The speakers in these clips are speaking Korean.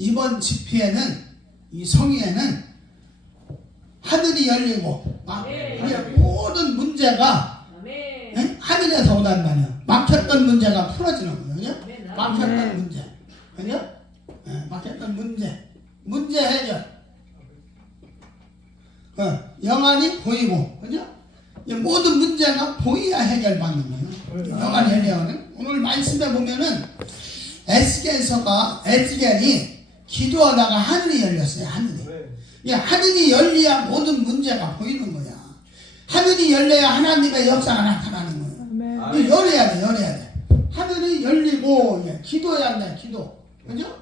이번 집회에는, 이 성회에는 하늘이 열리고 모든 문제가 하늘에서 오단 말이야. 막혔던 문제가 풀어지는 거예요. 막혔던 문제, 그죠? 막혔던 문제 해결. 영안이 보이고, 그죠? 모든 문제가 보여야 해결받는 거예요. 영안이 해결하는. 오늘 말씀에 보면은 에스겔이 기도하다가 하늘이 열렸어요. 하늘이 열려야 모든 문제가 보이는 거야. 하늘이 열려야 하나님의 역사가 나타나는 거예요. 열어야 돼. 하늘이 열리고, 기도해야 한다, 기도. 그죠?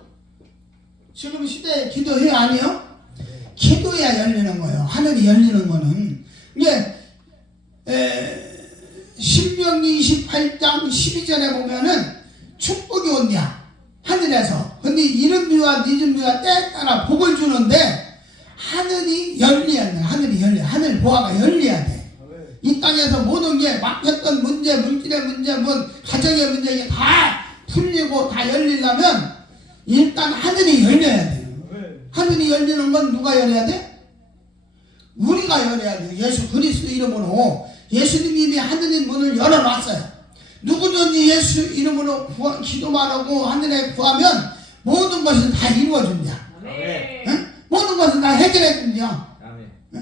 지금 시대에 기도해야 아니요? 기도해야 열리는 거예요. 하늘이 열리는 거는. 신명기 28장 12절에 보면은 축복이 온냐, 하늘에서. 근데 이른비와 늦은비와 때에 따라 복을 주는데, 하늘이 열려야 돼. 하늘 보화가 열려야 돼. 이 땅에서 모든 게 막혔던 문제, 물질의 문제, 가정의 문제, 이게 다 풀리고 다 열리려면 일단 하늘이 열려야 돼요. 하늘이 열리는 건 누가 열어야 돼? 우리가 열어야 돼요. 예수 그리스도 이름으로. 예수님이 이미 하늘의 문을 열어놨어요. 누구든지 예수 이름으로 기도만 하고 하늘에 구하면 모든 것은 다 이루어준다. 모든 것은 다 해결해준다.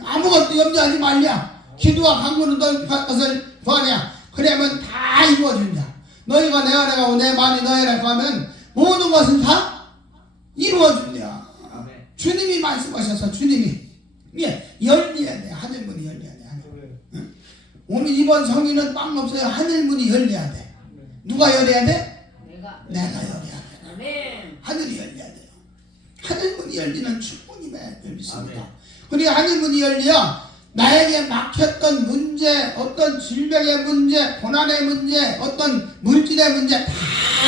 아무것도 염려하지 말랴. 기도와 간구는 너희 것을 구하랴. 그러면 다 이루어준다. 너희가 내 안에 가고 내 말이 너희 안에 가면 모든 것은 다 이루어준다. 주님이 말씀하셔서 주님이 열려야 돼. 하늘문이 열려야 돼. 오늘 이번 성의는 빵 없어요. 하늘문이 열려야 돼. 누가 열어야 돼? 내가 열어야 돼. 하늘이 열려야 돼요. 하늘문이 열리는 축복이 열리십니다. 그리고 하늘문이 열려 나에게 막혔던 문제, 어떤 질병의 문제, 고난의 문제, 어떤 물질의 문제 다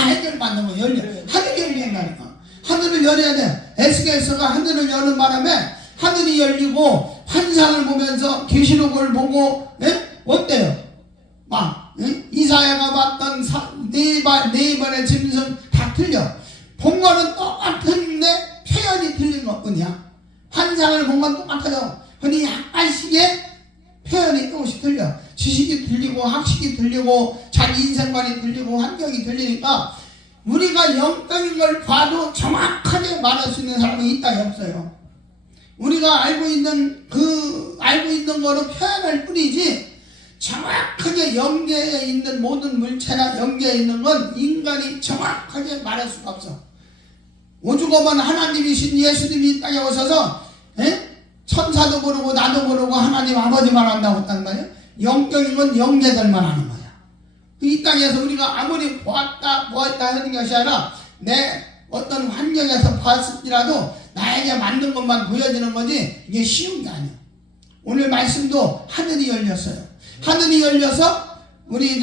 해결받는 거 열려. 하늘이 열린다니까. 하늘을 열어야 돼. 에스겔서가 하늘을 여는 바람에 하늘이 열리고 환상을 보면서 계시록을 보고, 어때요? 이사야가 봤던 네 번의 짐승 다 틀려. 본 거는 똑같은데 표현이 틀린 것 뿐이야. 환상을 본 건 똑같아요. 근데 약간씩의 표현이 조금씩 틀려. 지식이 틀리고 학식이 틀리고 자기 인생관이 틀리고 환경이 틀리니까 우리가 영적인 걸 봐도 정확하게 말할 수 있는 사람이 이 땅에 없어요. 우리가 알고 있는 거로 표현할 뿐이지 정확하게 영계에 있는 모든 물체나 영계에 있는 건 인간이 정확하게 말할 수가 없어. 오죽하면 하나님이신 예수님이 이 땅에 오셔서 천사도 모르고 나도 모르고 하나님 아버지만 한다고 했단 말이에요. 영적인 건 영계들만 하는 거야. 이 땅에서 우리가 아무리 보았다 하는 것이 아니라 내 어떤 환경에서 봤을지라도 나에게 맞는 것만 보여지는 거지 이게 쉬운 게 아니야. 오늘 말씀도 하늘이 열렸어요. 하늘이 열려서 우리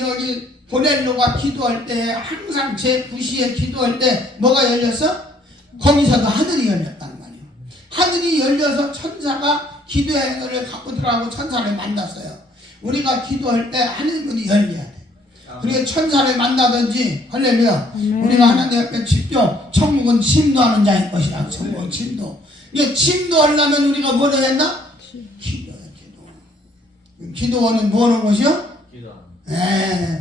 보넬로가 기도할 때 항상 제 9시에 기도할 때 뭐가 열렸어? 거기서도 하늘이 열렸단 말이에요. 하늘이 열려서 천사가 기도의 를 갖고 들어가고 천사를 만났어요. 우리가 기도할 때 하늘문이 열려야 돼. 그리고 천사를 만나든지 할렐루야. 우리가 하나님 앞에 집중. 천국은 침도하는 자일 것이라. 천국은 침도. 이게 침도하려면 우리가 뭐를 했나? 기도야. 기도원은 뭐 하는 곳이요?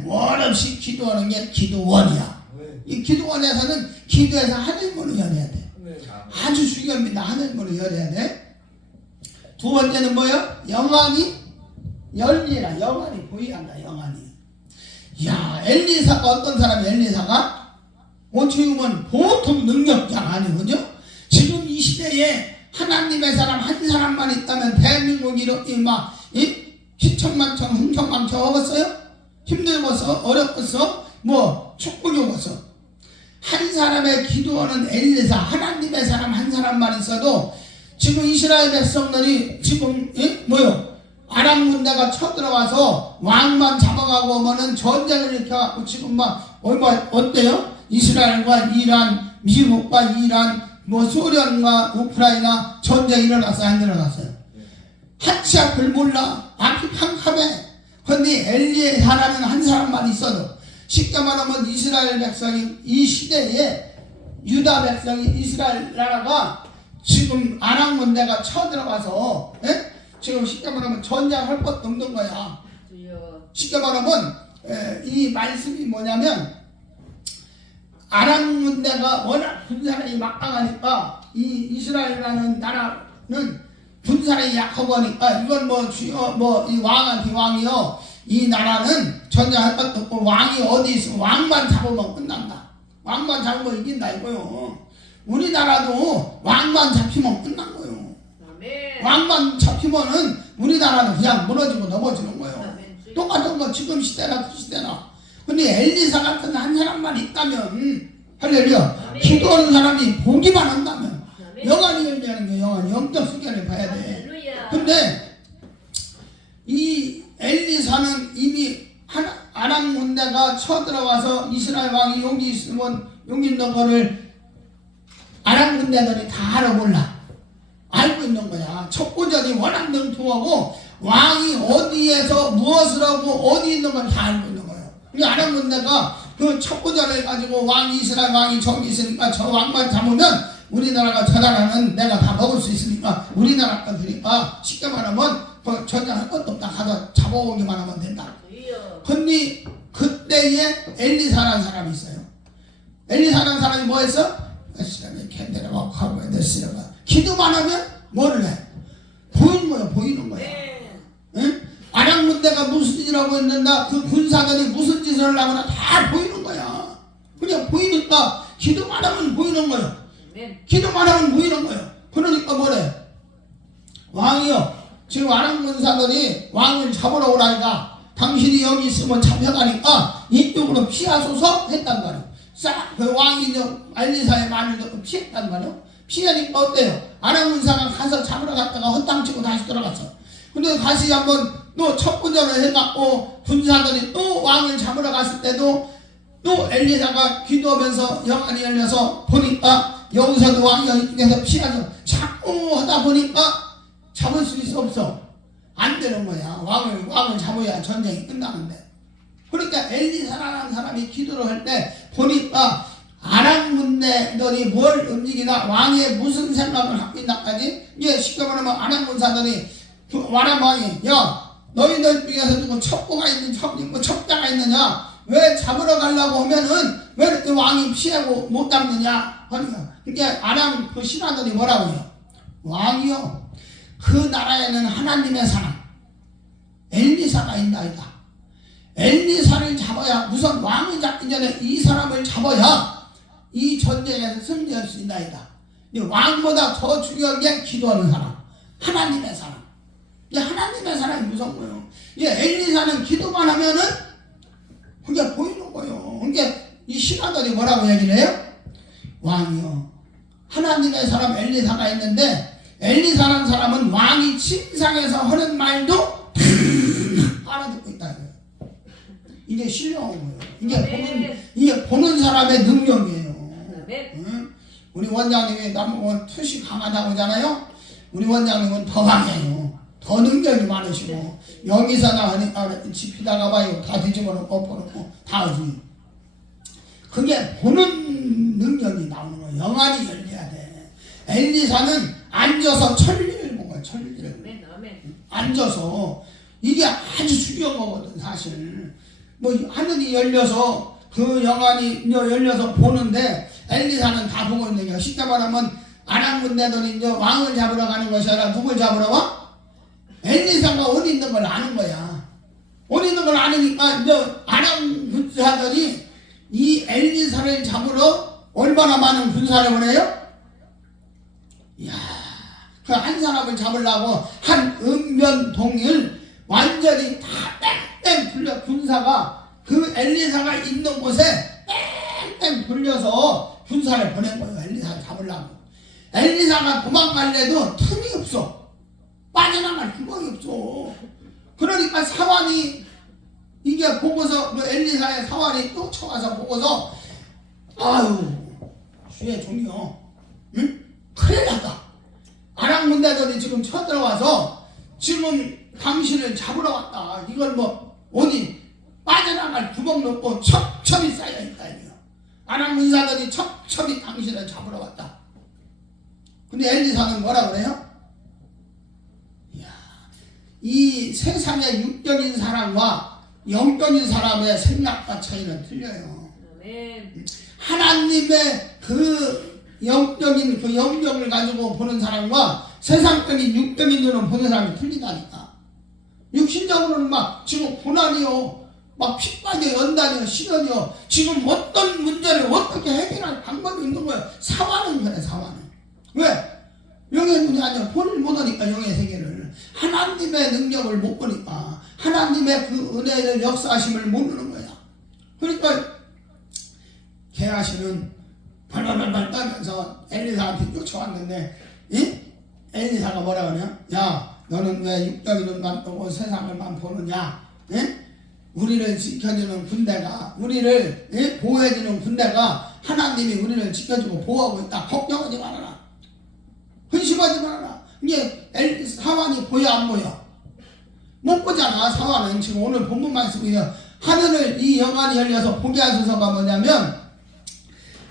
원 없이 기도하는 게 기도원이야. 이 기도원에서는 기도해서 하늘문을 열어야 돼. 아주 중요합니다. 하늘문을 열어야 돼. 두 번째는 뭐예요? 영안이 열리라. 영안이 보여야 한다. 영안이. 야, 엘리사가 어떤 사람이 엘리사가? 어떻게 보면 보통 능력자가 아니고, 그죠? 지금 이 시대에 하나님의 사람 한 사람만 있다면 대한민국이 이렇게 막 희청망청 흥청망청 먹었어요? 힘들었어? 어렵었어? 축복이 왔어? 한 사람의 기도하는 엘리사, 하나님의 사람 한 사람만 있어도 지금 이스라엘 백성들이 지금 아람 군대가 쳐들어와서 왕만 잡아가고 오면은 전쟁을 일으켜갖고 지금 어때요? 이스라엘과 이란, 미국과 이란, 소련과 우크라이나 전쟁이 일어났어요? 안 일어났어요? 한치 앞을 몰라. 앞이 캄캄해. 근데 엘리의 사람은 한 사람만 있어도 쉽게 말하면 이스라엘 백성이 이 시대에 유다 백성이 이스라엘 나라가 지금 아람 군대가 쳐들어가서 지금 쉽게 말하면 전쟁할 것도 없는 거야. 쉽게 말하면 이 말씀이 뭐냐면 아람 군대가 워낙 군사력이 막강하니까 이 이스라엘이라는 나라는 군사력이 약하고 하니까 이건 뭐 주요 뭐 이 왕한테 왕이요 이 나라는 전쟁할 것도 없고 왕이 어디 있으면 왕만 잡으면 끝난다. 왕만 잡으면 이긴다 이거요. 우리나라도 왕만 잡히면 끝난 거예요. 왕만 잡히면은 우리나라는 그냥 무너지고 넘어지는 거예요. 똑같은 거 지금 시대나 그 시대나. 근데 엘리사 같은 한 사람만 있다면 할렐루야 기도하는 사람이 보기만 한다면 영안이 열리는 게 영안이 영적 수견을 봐야 돼. 근데 이 엘리사는 이미 아람 군대가 쳐들어와서 이스라엘 왕이 여기 있으면 여기 있는 거를 아람 군대들이 다 알아 몰라. 알고 있는 거야. 첩보전이 워낙 능통하고 왕이 어디에서 무엇을 하고 어디 있는 걸 다 알고 있는 거예요. 이 아람 군대가 그 첩보전을 가지고 왕이 이스라엘 왕이 저기 있으니까 저 왕만 잡으면 우리나라가 저 나라는 내가 다 먹을 수 있으니까 우리나라 것들이니까 쉽게 말하면 그 전쟁할 것도 없다. 가서 잡아오기만 하면 된다. 근데 그때에 엘리사라는 사람이 있어요. 엘리사라는 사람이 뭐 했어? 캔데라가 카고에 쓰려가 기도만 하면 뭐를 해? 보이는 거야. 보이는 거야. 응? 아람 군대가 무슨 짓을 하고 있는다. 그 군사들이 무슨 짓을 하려거나 다 보이는 거야. 그냥 보이니까 기도만 하면 보이는 거야. 기도만 하면 보이는 거야. 그러니까 뭐래? 왕이요. 지금 아람 군사들이 왕을 잡으러 오라니까 당신이 여기 있으면 잡혀가니까 이쪽으로 피하소서 했단 말이야. 싹 그 왕이 엘리사의 말을 듣고 피했단 말이야. 피하니까 어때요? 아람 군사가 가서 잡으러 갔다가 헛땅치고 다시 돌아갔어. 근데 다시 한번 또 첩보전을 해갖고 군사들이 또 왕을 잡으러 갔을 때도 또 엘리사가 기도하면서 영안이 열려서 보니까 여기서도 왕이 이쪽에서 피해서 자꾸 하다 보니까 잡을 수 있어 없어? 안 되는 거야. 왕을 잡아야 전쟁이 끝나는데. 그러니까 엘리사라는 사람이 기도를 할 때 보니까 아람 군대들이 뭘 움직이나 왕의 무슨 생각을 갖고 있나까지 이게 쉽게 말하면 아람 군사들이 그 아람 왕이 야 너희들 중에서 누구 첩보가 있는 첩자가 있느냐 왜 잡으러 가려고 하면은 왜 이렇게 왕이 피하고 못 잡느냐 하니까 그게 아람 그 신하들이 뭐라고 해요? 왕이요 그 나라에는 하나님의 사람 엘리사가 있나이다. 엘리사를 잡아야 우선 왕이 잡기 전에 이 사람을 잡아야 이 전쟁에서 승리할 수 있나이다. 왕보다 더 중요한 게 기도하는 사람 하나님의 사람. 이 하나님의 사람이 무서운 거예요. 이 엘리사는 기도만 하면은 그게 보이는 거예요. 그게 이 신하들이 뭐라고 얘기를 해요? 왕이요 하나님의 사람 엘리사가 있는데 엘리사라는 사람은 왕이 침상에서 하는 말도 알아듣고 있다. 이게 신령한 거예요. 이게 보는 사람의 능력이에요. 응? 우리 원장님이 나보고 투시 강하다고 하잖아요. 우리 원장님은 더 강해요. 더 능력이 많으시고 여기서나 하니까 집히다가 봐요. 다 뒤집어놓고 엎어놓고 다 하지. 그게 보는 능력이 나오는 거예요. 영안이 열려야 돼. 엘리사는 앉아서 천리를 본 거야. 천리를. 앉아서 이게 아주 중요한 거거든 사실. 뭐 하늘이 열려서 그 영안이 열려서 보는데 엘리사는 다 보고 있는 거야. 쉽게 말하면 아람 군대들이 이제 왕을 잡으러 가는 것이 아니라 누굴 잡으러 와? 엘리사가 어디 있는 걸 아는 거야. 어디 있는 걸 아니니까 이제 아람 군사들이 이 엘리사를 잡으러 얼마나 많은 군사를 보내요? 이야, 그 한 사람을 잡으려고 한 읍면동을 완전히 다 땡땡 불려 군사가 그 엘리사가 있는 곳에 땡땡 불려서 군사를 보낸 거예요. 엘리사를 잡으려고. 엘리사가 도망갈래도 틈이 없어. 빠져나갈 구멍이 없어. 그러니까 사환이 이게 보고서 그 엘리사의 사환이 또 쳐와서 보고서 아유 주의 종이요 응? 큰일 났다. 아람 군대들이 지금 쳐들어와서 지금 당신을 잡으러 왔다. 이걸 뭐 어디 빠져나갈 구멍도 없고 첩첩이 쌓여있다. 아람 군사들이 첩첩 첩이 당신을 잡으러 왔다. 근데 엘리사는 뭐라 그래요? 이야, 이 세상의 육적인 사람과 영적인 사람의 생각과 차이는 틀려요. 하나님의 그 영적인 그 영적을 가지고 보는 사람과 세상적인 육적인 눈을 보는 사람이 틀리다니까. 육신적으로는 막 지금 고난이요, 막 핍박이요, 연단이요, 시련이요, 지금 어떤 문제를 어떻게 해결할 방법이 있는 거예요. 사화는 그래, 사화는. 왜? 영의 눈이 아니라 본을 못하니까, 영의 세계를. 하나님의 능력을 못 보니까, 하나님의 그 은혜의 역사하심을 모르는 거야. 그러니까 게하시는 발발발발 떠면서 엘리사한테 쫓아왔는데, 엘리사가 뭐라 그러냐? 야, 너는 왜 육적인 눈만 보고 세상을만 보느냐? 우리를 지켜주는 군대가, 우리를 보호해주는 군대가 하나님이 우리를 지켜주고 보호하고 있다. 걱정하지 말아라. 근심하지 말아라. 이게 사환이 보여 안 보여? 못 보잖아. 사환은 지금 오늘 본문 말씀이에요. 하늘을 이 영안이 열려서 보게 하소서가 뭐냐면,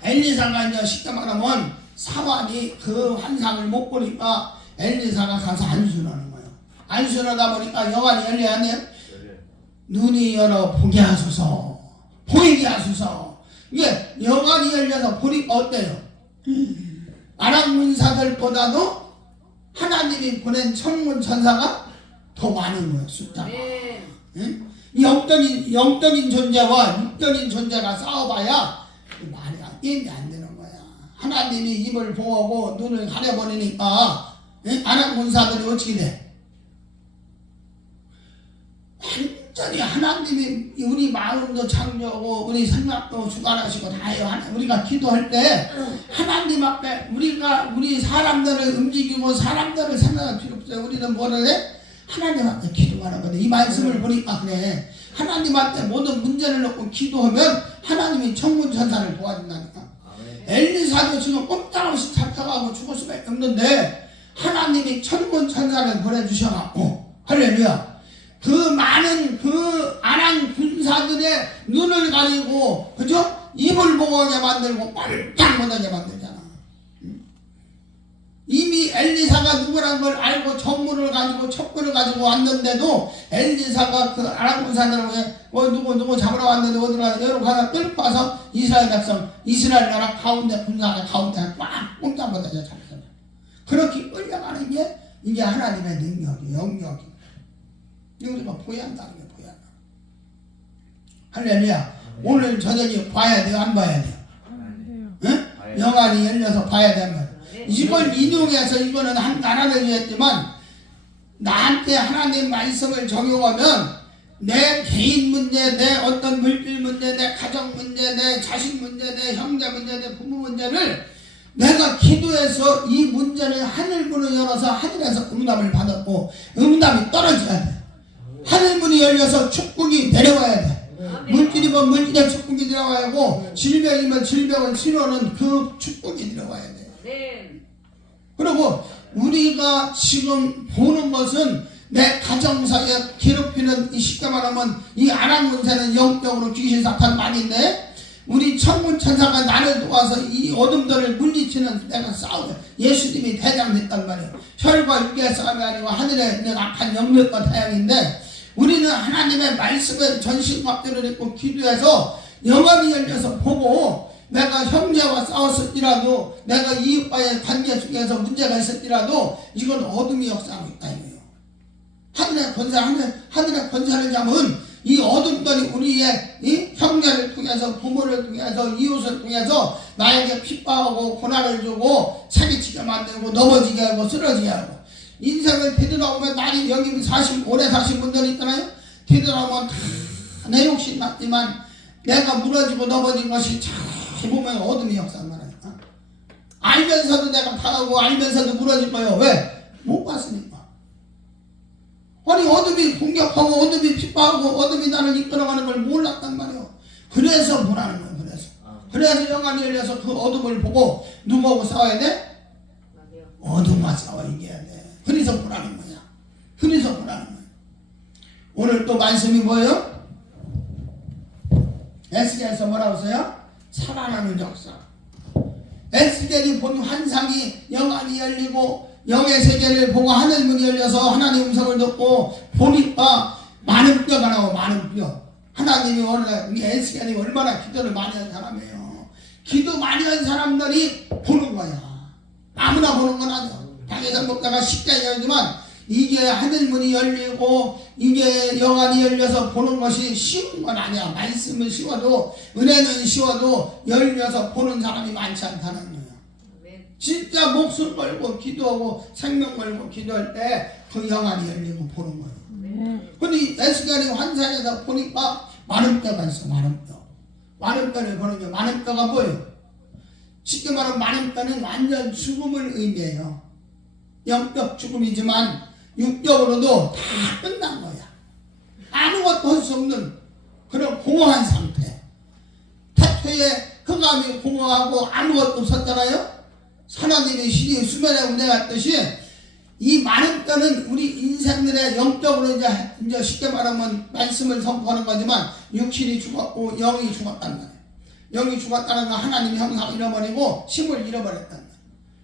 엘리사가 이제 쉽게 말하면 사환이 그 환상을 못 보니까 엘리사가 가서 안수하는 거예요. 안수하다 보니까 영안이 열려야 돼요. 눈이 열어 보게 하소서, 보이게 하소서. 이게 영안이 열려서 보니까 어때요? 아람 군사들보다도 하나님이 보낸 천군 천사가 더 많은 거예요, 숫자가. 응? 영적인 존재와 육적인 존재가 싸워봐야 말이 게임이 안 되는 거야. 하나님이 입을 보호하고 눈을 가려버리니까 아람 군사들이 어떻게 돼? 완전히 하나님이 우리 마음도 창조하고 우리 생각도 주관하시고 다 해요. 우리가 기도할 때 하나님 앞에 우리 사람들을 움직이고 사람들을 생각할 필요 없어요. 우리는 뭐를 해? 하나님 앞에 기도하는 거네. 이 말씀을 보니까 그래. 하나님 앞에 모든 문제를 놓고 기도하면 하나님이 천군 천사를 도와준다니까. 엘리사도 지금 꼼짝없이 잡혀가고 죽을 수밖에 없는데 하나님이 천군 천사를 보내주셔갖고, 할렐루야, 그 많은 그 아람 군사들의 눈을 가리고, 그죠? 입을 보고하게 만들고 꼼짝 못하게 만들잖아. 이미 엘리사가 누구란 걸 알고 정물을 가지고 첩구를 가지고 왔는데도 엘리사가 그 아람 군사들에게 누구 잡으러 왔는데 어디로 가서 여러 가서 끌고 와서 이스라엘 백성, 이스라엘 나라 가운데 군사가 가운데 꽉 꼼짝 못하게 잡혔어요. 그렇게 끌려가는 게 이게 하나님의 능력이, 영역이. 우리가 보여야 한다는 게 보여야 한다. 할렐루야. 오늘 저녁에 봐야 돼요, 안 봐야 돼요? 응? 영안이 열려서 봐야 되면 이걸 인용해서 이거는 한 나라를 위했지만 나한테 하나님 말씀을 적용하면 내 개인 문제, 내 어떤 물질 문제, 내 가정 문제, 내 자식 문제, 내 형제 문제, 내 부모 문제를 내가 기도해서 이 문제를 하늘문을 열어서 하늘에서 응답을 받았고 응답이 떨어져야 돼. 하늘문이 열려서 축복이 내려와야 돼. 물질이면 물질의 축복이 들어와야 하고 질병이면 질병을 치료하는 그 축복이 들어와야 돼. 그리고 우리가 지금 보는 것은 내 가정사에 괴롭히는, 쉽게 말하면 이 아람 군사는 영적으로 귀신 사탄 많은데 우리 천군 천사가 나를 도와서 이 어둠들을 물리치는 내가 싸우죠. 예수님이 대장됐단 말이에요. 혈과 육의 싸움이 아니고 하늘에 있는 악한 영력과 태양인데 우리는 하나님의 말씀에 전신갑주를 입고 기도해서 영안이 열려서 보고 내가 형제와 싸웠을지라도 내가 이웃과의 관계 중에서 문제가 있을지라도 이건 어둠이 역사하고 있다 이거예요. 하늘의 권세를 잡은 이 어둠들이 우리의 이 형제를 통해서 부모를 통해서 이웃을 통해서 나에게 핍박하고 고난을 주고 사기치게 만들고 넘어지게 하고 쓰러지게 하고 인생을 뒤돌아보면 나이 여기 오래 사신 분들이 있잖아요. 뒤돌아보면 다 내 욕심 났지만 내가 무너지고 넘어진 것이 잘 보면 어둠이 역사한 거라니까. 알면서도 내가 당하고 알면서도 무너질 거예요. 왜? 못 봤으니까. 아니 어둠이 공격하고 어둠이 핍박하고 어둠이 나를 이끌어가는 걸 몰랐단 말이에요. 그래서 뭐라는 거예요. 그래서 영안이 열려서 그 어둠을 보고 누구하고 싸워야 돼? 어둠과 싸워 이겨야 돼. 그래서 보라는 거야. 그래서 보라는 거야. 오늘 또 말씀이 뭐예요? 에스겔서 뭐라고 써요? 살아나는 역사. 에스겔이 본 환상이 영안이 열리고 영의 세계를 보고 하늘 문이 열려서 하나님의 음성을 듣고 보니까 많은 뼈가 나오고 많은 뼈. 하나님이 원래 에스겔이 얼마나 기도를 많이 한 사람이에요. 기도 많이 한 사람들이 보는 거야. 아무나 보는 건 아니야. 박혜선 목사가 쉽게 얘기하지만 이게 하늘문이 열리고 이게 영안이 열려서 보는 것이 쉬운 건 아니야. 말씀은 쉬워도 은혜는 쉬워도 열려서 보는 사람이 많지 않다는 거야. 진짜 목숨 걸고 기도하고 생명 걸고 기도할 때 그 영안이 열리고 보는 거야. 근데 에스겔이 환상에서 보니까 많은 뼈가 있어. 많은 뼈. 많은 뼈를 보는 게 많은 뼈가 뭐예요? 쉽게 말하면 많은 뼈는 완전 죽음을 의미해요. 영적 죽음이지만 육적으로도 다 끝난 거야. 아무것도 할 수 없는 그런 공허한 상태. 태초에 흑암이 공허하고 아무것도 없었잖아요. 하나님의 신이 수면에 운행했듯이 이 많은 뼈는 우리 인생들의 영적으로 이제 쉽게 말하면 말씀을 선포하는 거지만 육신이 죽었고 영이 죽었다는 거예요. 영이 죽었다는 건 하나님의 형상을 잃어버리고 힘을 잃어버렸다는 거예요.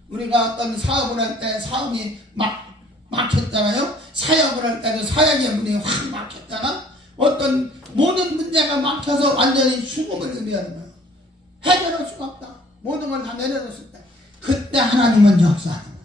우리가 어떤 사업을 할 때 사업이 막혔잖아요. 사역을 할 때도 사역의 문이 확 막혔잖아. 어떤 모든 문제가 막혀서 완전히 죽음을 의미하는 거예요. 해결할 수가 없다. 모든 걸 다 내려놓았을 때 그때 하나님은 역사하는 거예요.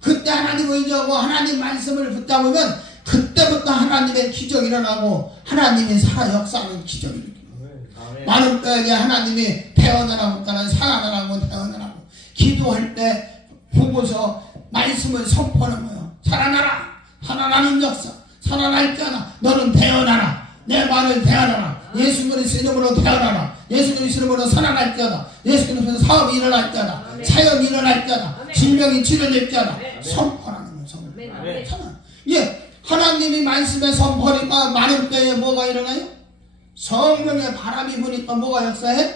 그때 하나님을 의지하고 하나님 말씀을 붙잡으면 그때부터 하나님의 기적이 일어나고 하나님의 살아 역사하는 기적이 일어나요. 많은 뼈에게 하나님이 태어나라고 따라 살아나라고 태어나라고 기도할 때 보고서 말씀을 선포하는 거예요. 살아나라. 살아나는 역사. 살아날 자나 너는 태어나라. 내 말을 태어나라. 예수 그리스도 이름으로 태어나라. 예수 그리스도 이름으로 살아날 자다. 예수 그리스도 사업이 일어날 자다. 사역이 일어날 자다. 질병이 치료될 자다. 선포하는 거예요. 선포. 예, 하나님이 말씀에 선포하니까 많은 뼈에 뭐가 일어나요? 성령의 바람이 부니까 뭐가 역사해?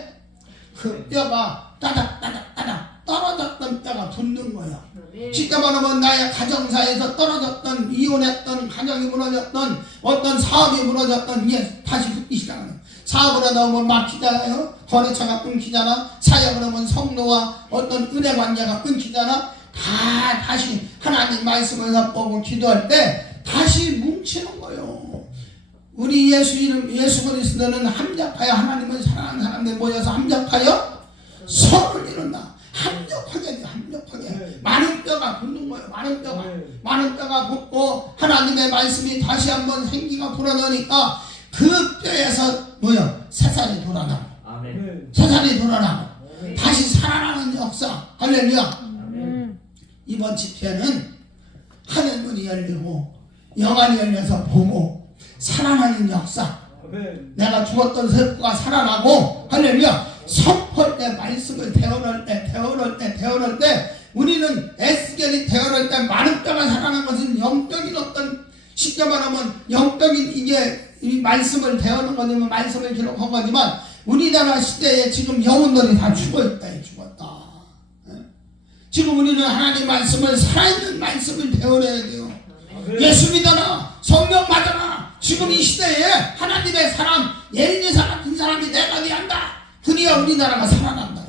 그 뼈가 따닥따닥따닥 떨어졌던 뼈가 붙는 거야. 쉽게 말하면 나의 가정사에서 떨어졌던 이혼했던 가정이 무너졌던 어떤 사업이 무너졌던 이게 다시 붙기 시작하는. 사업을 하다 보면 막히잖아요. 거래처가 끊기잖아. 사역을 하면 성도와 어떤 은혜 관계가 끊기잖아. 다 다시 하나님 말씀을 선포하고 기도할 때 다시 뭉치는 거예요. 우리 예수 그리스도는 함잡하여 하나님을 사랑하는 사람들 모여서 함잡하여 서를 이룬다. 함력하게 많은 뼈가 붙는 거예요. 많은 뼈가 붙고 하나님의 말씀이 다시 한번 생기가 불어넣으니까 그 뼈에서 새살이 돌아나고 새살이 돌아나고 다시 살아나는 역사. 할렐루야. 이번 집회는 하늘문이 열리고 영안이 열려서 보고 살아나는 역사. 내가 죽었던 세포가 살아나고 할렐루야. 선포할 때 말씀을 태어날 때 우리는 에스겔이 태어날 때 많은 뼈가 살아난 것은 영적인 어떤 쉽게 말하면 영적인 이게 이 말씀을 태우는 거지만 말씀을 기록한 거지만 우리나라 시대에 지금 영혼들이 다 죽어있다. 죽었다. 지금 우리는 하나님 말씀을 살아있는 말씀을 태워내야 돼요. 예수 믿어라. 성령 받아라. 지금 이 시대에 하나님의 사람 예리사 같은 사람이 내가 위한다. 그래야 우리나라가 살아난다.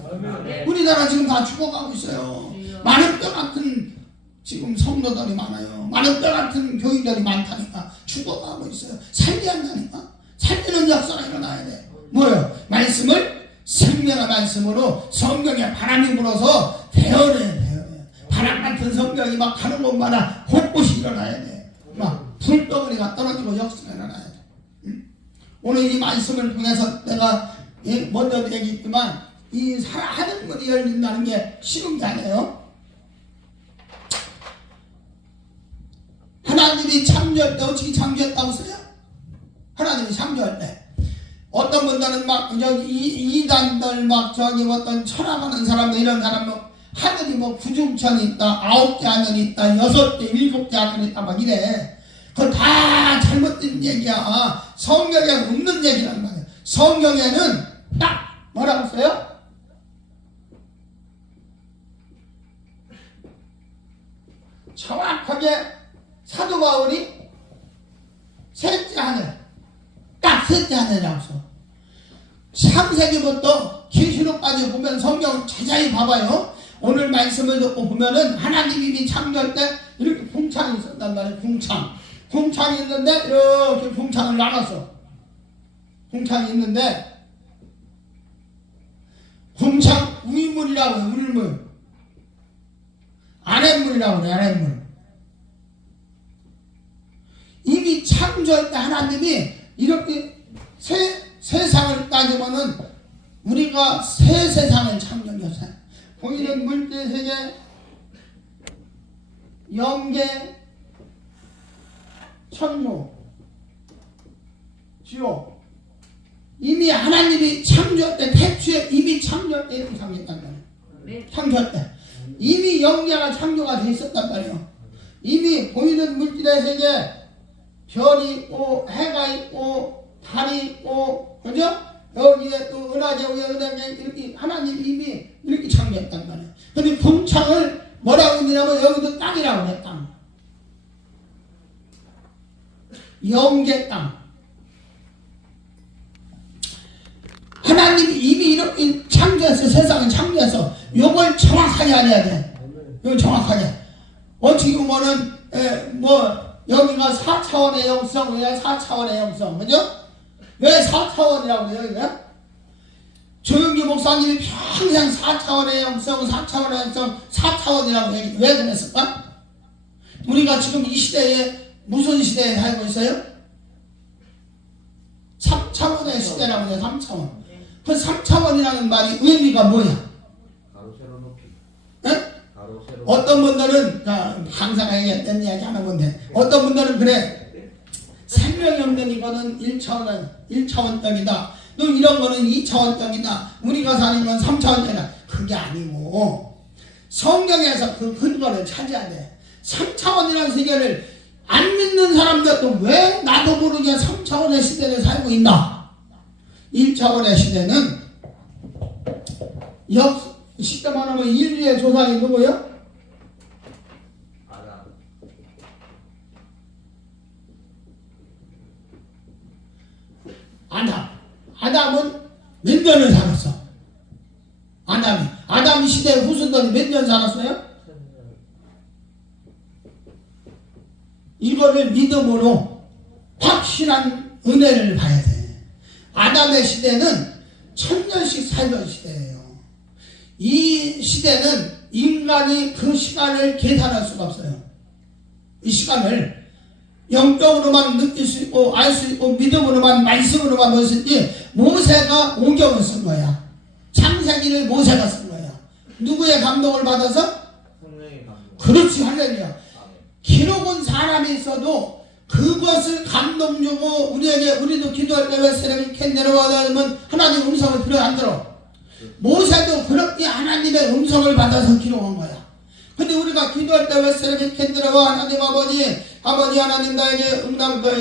우리나라 지금 다 죽어가고 있어요. 많은 뼈 같은 지금 성도들이 많아요. 많은 뼈 같은 교인들이 많다니까 죽어가고 있어야 살게 한다니까. 살리는 역사가 일어나야 돼. 뭐요? 말씀을 생명의 말씀으로 성경에 바람이 불어서 태어내. 바람 같은 성경이 막 가는 곳마다 곳곳이 일어나야 돼. 막 불덩어리가 떨어지고 역사가 일어나야 돼. 오늘 이 말씀을 통해서 내가 먼저 얘기했지만 이 하늘 문이 열린다는 게 쉬운 게 아니에요. 하나님이 창조할 때 어떻게 창조했다고 써요? 하나님이 창조할 때 어떤 분들은 막 이단들 막 저기 어떤 철학하는 사람들 이런 사람 뭐 하늘이 뭐 구중천이 있다, 9개 하늘이 있다, 6개, 7개 하늘이 있다 막 이래. 그건 다 잘못된 얘기야. 성경에 없는 얘기란 말이야. 성경에는 딱 뭐라고 써요? 정확하게 사도 바울이 셋째 하늘, 딱 셋째 하늘이라고 써. 창세기부터 계시록까지 보면 성경 자세히 봐봐요. 오늘 말씀을 듣고 보면은 하나님이 이미 창조할 때 이렇게 궁창이 있었단 말이에요. 궁창이 있는데 이렇게 궁창을 나눴어. 궁창이 있는데 궁창 위물이라고 해요. 위물. 아랫물이라고 그래요. 아랫물. 이미 창조할 때 하나님이 이렇게 세상을 따지면은 우리가 새 세상을 창조했어요. 보이는 물질 세계, 영계, 천무, 지옥. 이미 하나님이 창조할 때, 태초에 이미 창조할 때 이렇게 창조했단 말이에요. 창조할 때. 이미 영계가 창조가 돼 있었단 말이에요. 이미 보이는 물질의 세계, 별이 있고, 해가 있고, 달이 있고, 그죠? 여기에 또 은하계 위에 은하계 이렇게 하나님 이미 이렇게 창조했단 말이에요. 근데 궁창을 뭐라고 했냐면 여기도 땅이라고 해. 땅. 영계 땅. 하나님이 이미 이렇게 창조해서 세상을 창조해서 요걸 정확하게 알아야 돼. 이걸 정확하게. 어떻게 보면은 여기가 4차원의 영성, 왜 4차원의 영성, 그죠? 왜 4차원이라고 해요, 이거? 조용기 목사님이 평생 4차원의 영성, 4차원의 영성, 4차원이라고 왜 그랬을까? 우리가 지금 이 시대에 무슨 시대에 살고 있어요? 3차원의 시대라고 해요, 3차원. 그 3차원이라는 말이 의미가 뭐야? 가로 세로 높이. 네? 가로 세로. 어떤 분들은 항상 얘기했던 이야기 하는 건데 어떤 분들은 그래. 생명이 없는 이거는 1차원 땅이다. 또 이런 거는 2차원 땅이다. 우리가 사는 건 3차원 땅이다. 그게 아니고 성경에서 그 근거를 찾아야 돼. 3차원이라는 세계를 안 믿는 사람들도 왜 나도 모르게 3차원의 시대를 살고 있나? 1차원의 시대는 시대만 하면 인류의 조상이 누구예요? 아담은 몇 년을 살았어? 아담이 시대의 후손들이 몇 년 살았어요? 이거를 믿음으로 확실한 은혜를 봐야 돼. 아담의 시대는 1000년씩 살던 시대예요. 이 시대는 인간이 그 시간을 계산할 수가 없어요. 이 시간을 영적으로만 느낄 수 있고 알 수 있고 믿음으로만 말씀으로만 볼 수 있지. 모세가 오경을 쓴 거야. 창세기를 모세가 쓴 거야. 누구의 감동을 받아서? 성령의 감동. 그렇지, 할렐루야. 기록은 사람이 있어도 그것을 감동 주고 우리도 기도할 때 왜 사람이 캔 내려와다면 하나님 음성을 들어 안 들어? 모세도 그렇게 하나님의 음성을 받아서 기록한 거야. 근데 우리가 기도할 때 왜 사람이 캔 내려와? 하나님 아버지 하나님 나에게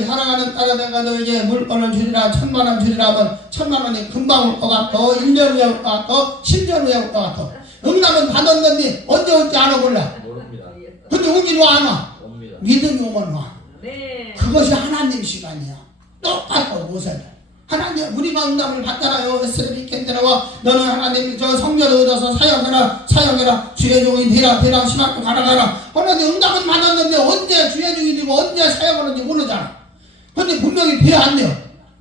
사랑하는 딸아 내가 너에게 물건을 주리라 1000만원 주리라 하면 1000만원이 금방 올 것 같고 1년 후에 올 것 같고 10년 후에 올 것 같고 응답은 받았는데 언제 올지 안 몰라. 모릅니다. 근데 오긴 와 안 와? 옵니다. 믿음이 오면 와. 네. 그것이 하나님 시간이야. 똑같고 모세도 하나님 우리가 응답을 받잖아요. 에스레비 캔데라와 너는 하나님 저 성전을 얻어서 사역해라 주의 종이 되라 심학교 가라. 하나님 응답은 받았는데 언제 주의 종이 되고 언제 사역하는지 모르잖아. 근데 분명히 돼 안 돼요.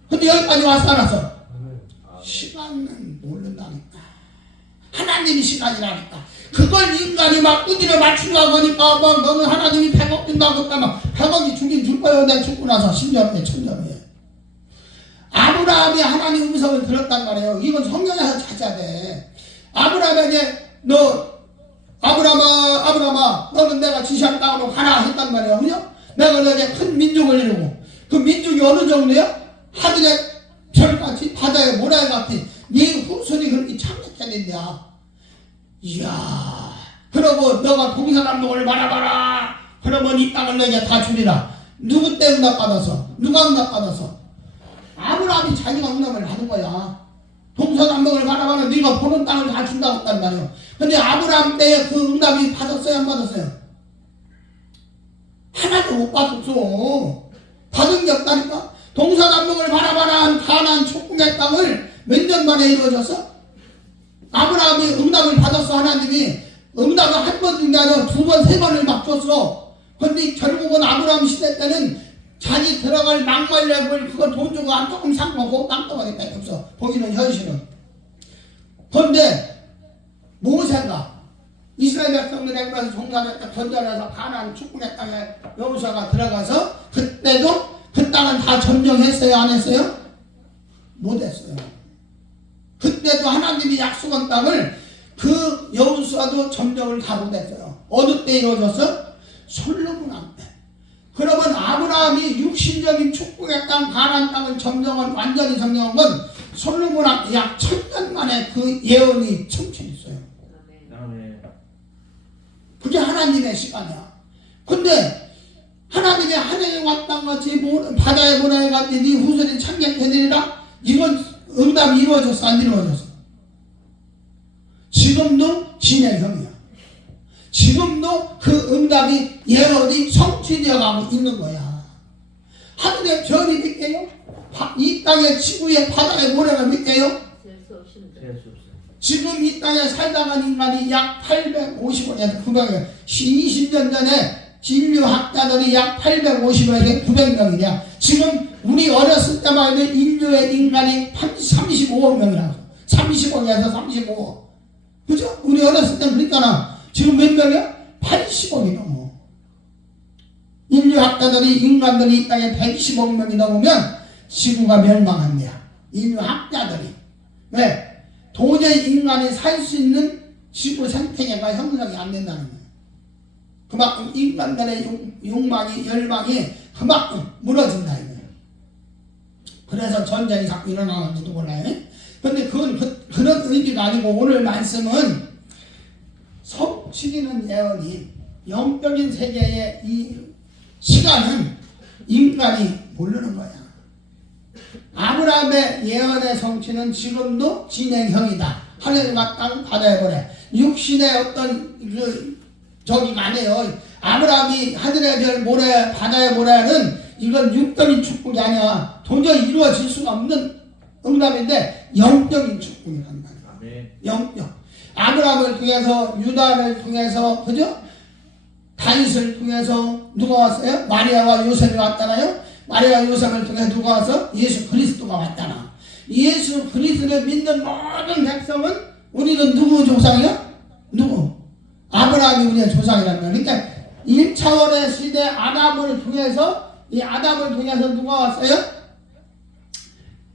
근데 여기까지 왔어 안 왔어? 시간은 모른다니까. 하나님이 시간이라니까. 그걸 인간이 막 꾸지를 맞추려고 하니까 막 너는 하나님이 100억 준다고 했다 막 100억이 주긴 줄 거예요. 내가 죽고 나서 10년 후에 1000년 후에. 아브라함이 하나님 음성을 들었단 말이에요. 이건 성경에서 찾아야 돼. 아브라함에게 아브라함아 너는 내가 지시한 땅으로 가라 했단 말이에요. 그죠? 내가 너에게 큰 민족을 이루고 그 민족이 어느 정도야? 하늘의 별같이 바다의 모래같이 네 후손이 그렇게 창력해냈냐. 이야 그러고 너가 동서남북을 말아봐라. 그러면 이 땅을 너에게 다 주리라. 누구 때 응답받아서? 누가 응답받아서? 아브라함이 자기가 응답을 받은 거야. 동서남북을 바라봐라. 네가 보는 땅을 다 준다고 했단 말이에요. 근데 아브라함 때에 그 응답이 받았어요 안 받았어요? 하나도 못 받았어. 받은 게 없다니까. 동서남북을 바라봐라 한 가나안 축복의 땅을 몇 년 만에 이루어졌어? 아브라함이 응답을 받았어. 하나님이 응답을 한 번 중에 아니라 두 번, 세 번을 막 줬어. 근데 결국은 아브라함 시대 때는 자기 들어갈 막말력을 그거 돈 주고 한 조금 산 거고 땅덩어리 밖에 없어. 보기는 현실은. 그런데 모세가 이스라엘 백성들에 가서 종살을 건져내서 가나안 축복의 땅에 여호수아가 들어가서 그때도 그 땅은 다 점령했어요? 안 했어요? 못 했어요. 그때도 하나님이 약속한 땅을 그 여호수아도 점령을 다 못했어요. 어느 때 이루어졌어? 솔로몬 왕 때. 그러면 아브라함이 60년인 축복의 땅 가나안 땅을 점령한 완전히 점령한 건 솔로몬 왕 약 1000년 만에 그 예언이 성취됐어요. 그게 하나님의 시간이야. 근데 하나님이 하늘에 왔던 같이 바다에 모래에 갔더니 네 후손이 창경되리라. 이건 응답이 이루어졌어? 안 이루어졌어? 지금도 진행형이야. 지금도 그 응답이 예언이 성취되어 가고 있는 거야. 하늘에 별이 몇 개요? 이 땅의 지구에 바다에 모래가 몇 개요? 셀 수 없어요. 지금 이 땅에 살다간 인간이 약 850원에서 900원. 20년 전에 인류학자들이 약 850원에서 900명이냐. 지금 우리 어렸을 때만 해도 인류의 인간이 35억 명이라고. 30억에서 35억. 그죠? 우리 어렸을 때는 그랬잖아. 지금 몇 명이야? 80억이 넘어. 인류학자들이 인간들이 이 땅에 120억 명이 넘으면 지구가 멸망한대요. 인류학자들이. 왜? 도저히 인간이 살 수 있는 지구 생태계가 형성이 안 된다는 거예요. 그만큼 인간들의 욕망이, 열망이 그만큼 무너진다 이거예요. 그래서 전쟁이 자꾸 일어나는지도 몰라요. 그런데 그건 그런 의미가 아니고 오늘 말씀은 성취되는 예언이 영적인 세계의 이 시간은 인간이 모르는 거야. 아브라함의 예언의 성취는 지금도 진행형이다. 하늘과 땅 바다에 보내. 육신의 어떤 저기가 아니에요. 아브라함이 하늘의 별 모래 바다에 모래는 이건 육적인 축복이 아니야. 도저히 이루어질 수가 없는 응답인데 영적인 축복이란 말이야. 영적. 아브라함을 통해서 유다를 통해서 그죠? 다윗을 통해서 누가 왔어요? 마리아와 요셉이 왔잖아요. 마리아 요셉을 통해 누가 와서? 예수 그리스도가 왔잖아. 예수 그리스도를 믿는 모든 백성은 우리는 누구 조상이야? 누구? 아브라함이 우리의 조상이란 말이야. 그러니까 1차원의 시대 아담을 통해서 이 아담을 통해서 누가 왔어요?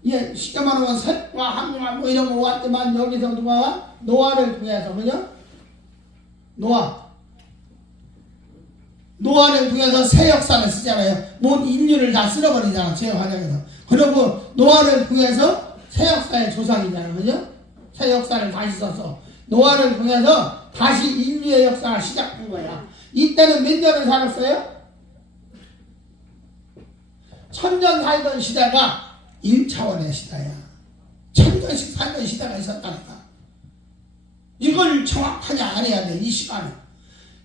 예, 쉽게 말하면 셋과 항과 뭐 이런 거 왔지만 여기서 누가 와? 노아를 통해서 그죠? 노아를 통해서 새 역사를 쓰잖아요. 온 인류를 다 쓸어버리잖아. 제 과정에서. 그리고 노아를 통해서 새 역사의 조상이잖아. 그죠? 새 역사를 다시 써서 노아를 통해서 다시 인류의 역사가 시작된 거야. 이때는 몇 년을 살았어요? 1000년 살던 시대가 1차원의 시대야. 1000년씩 살던 시대가 있었다니까. 이걸 정확하게 알아야 돼. 이 시간을.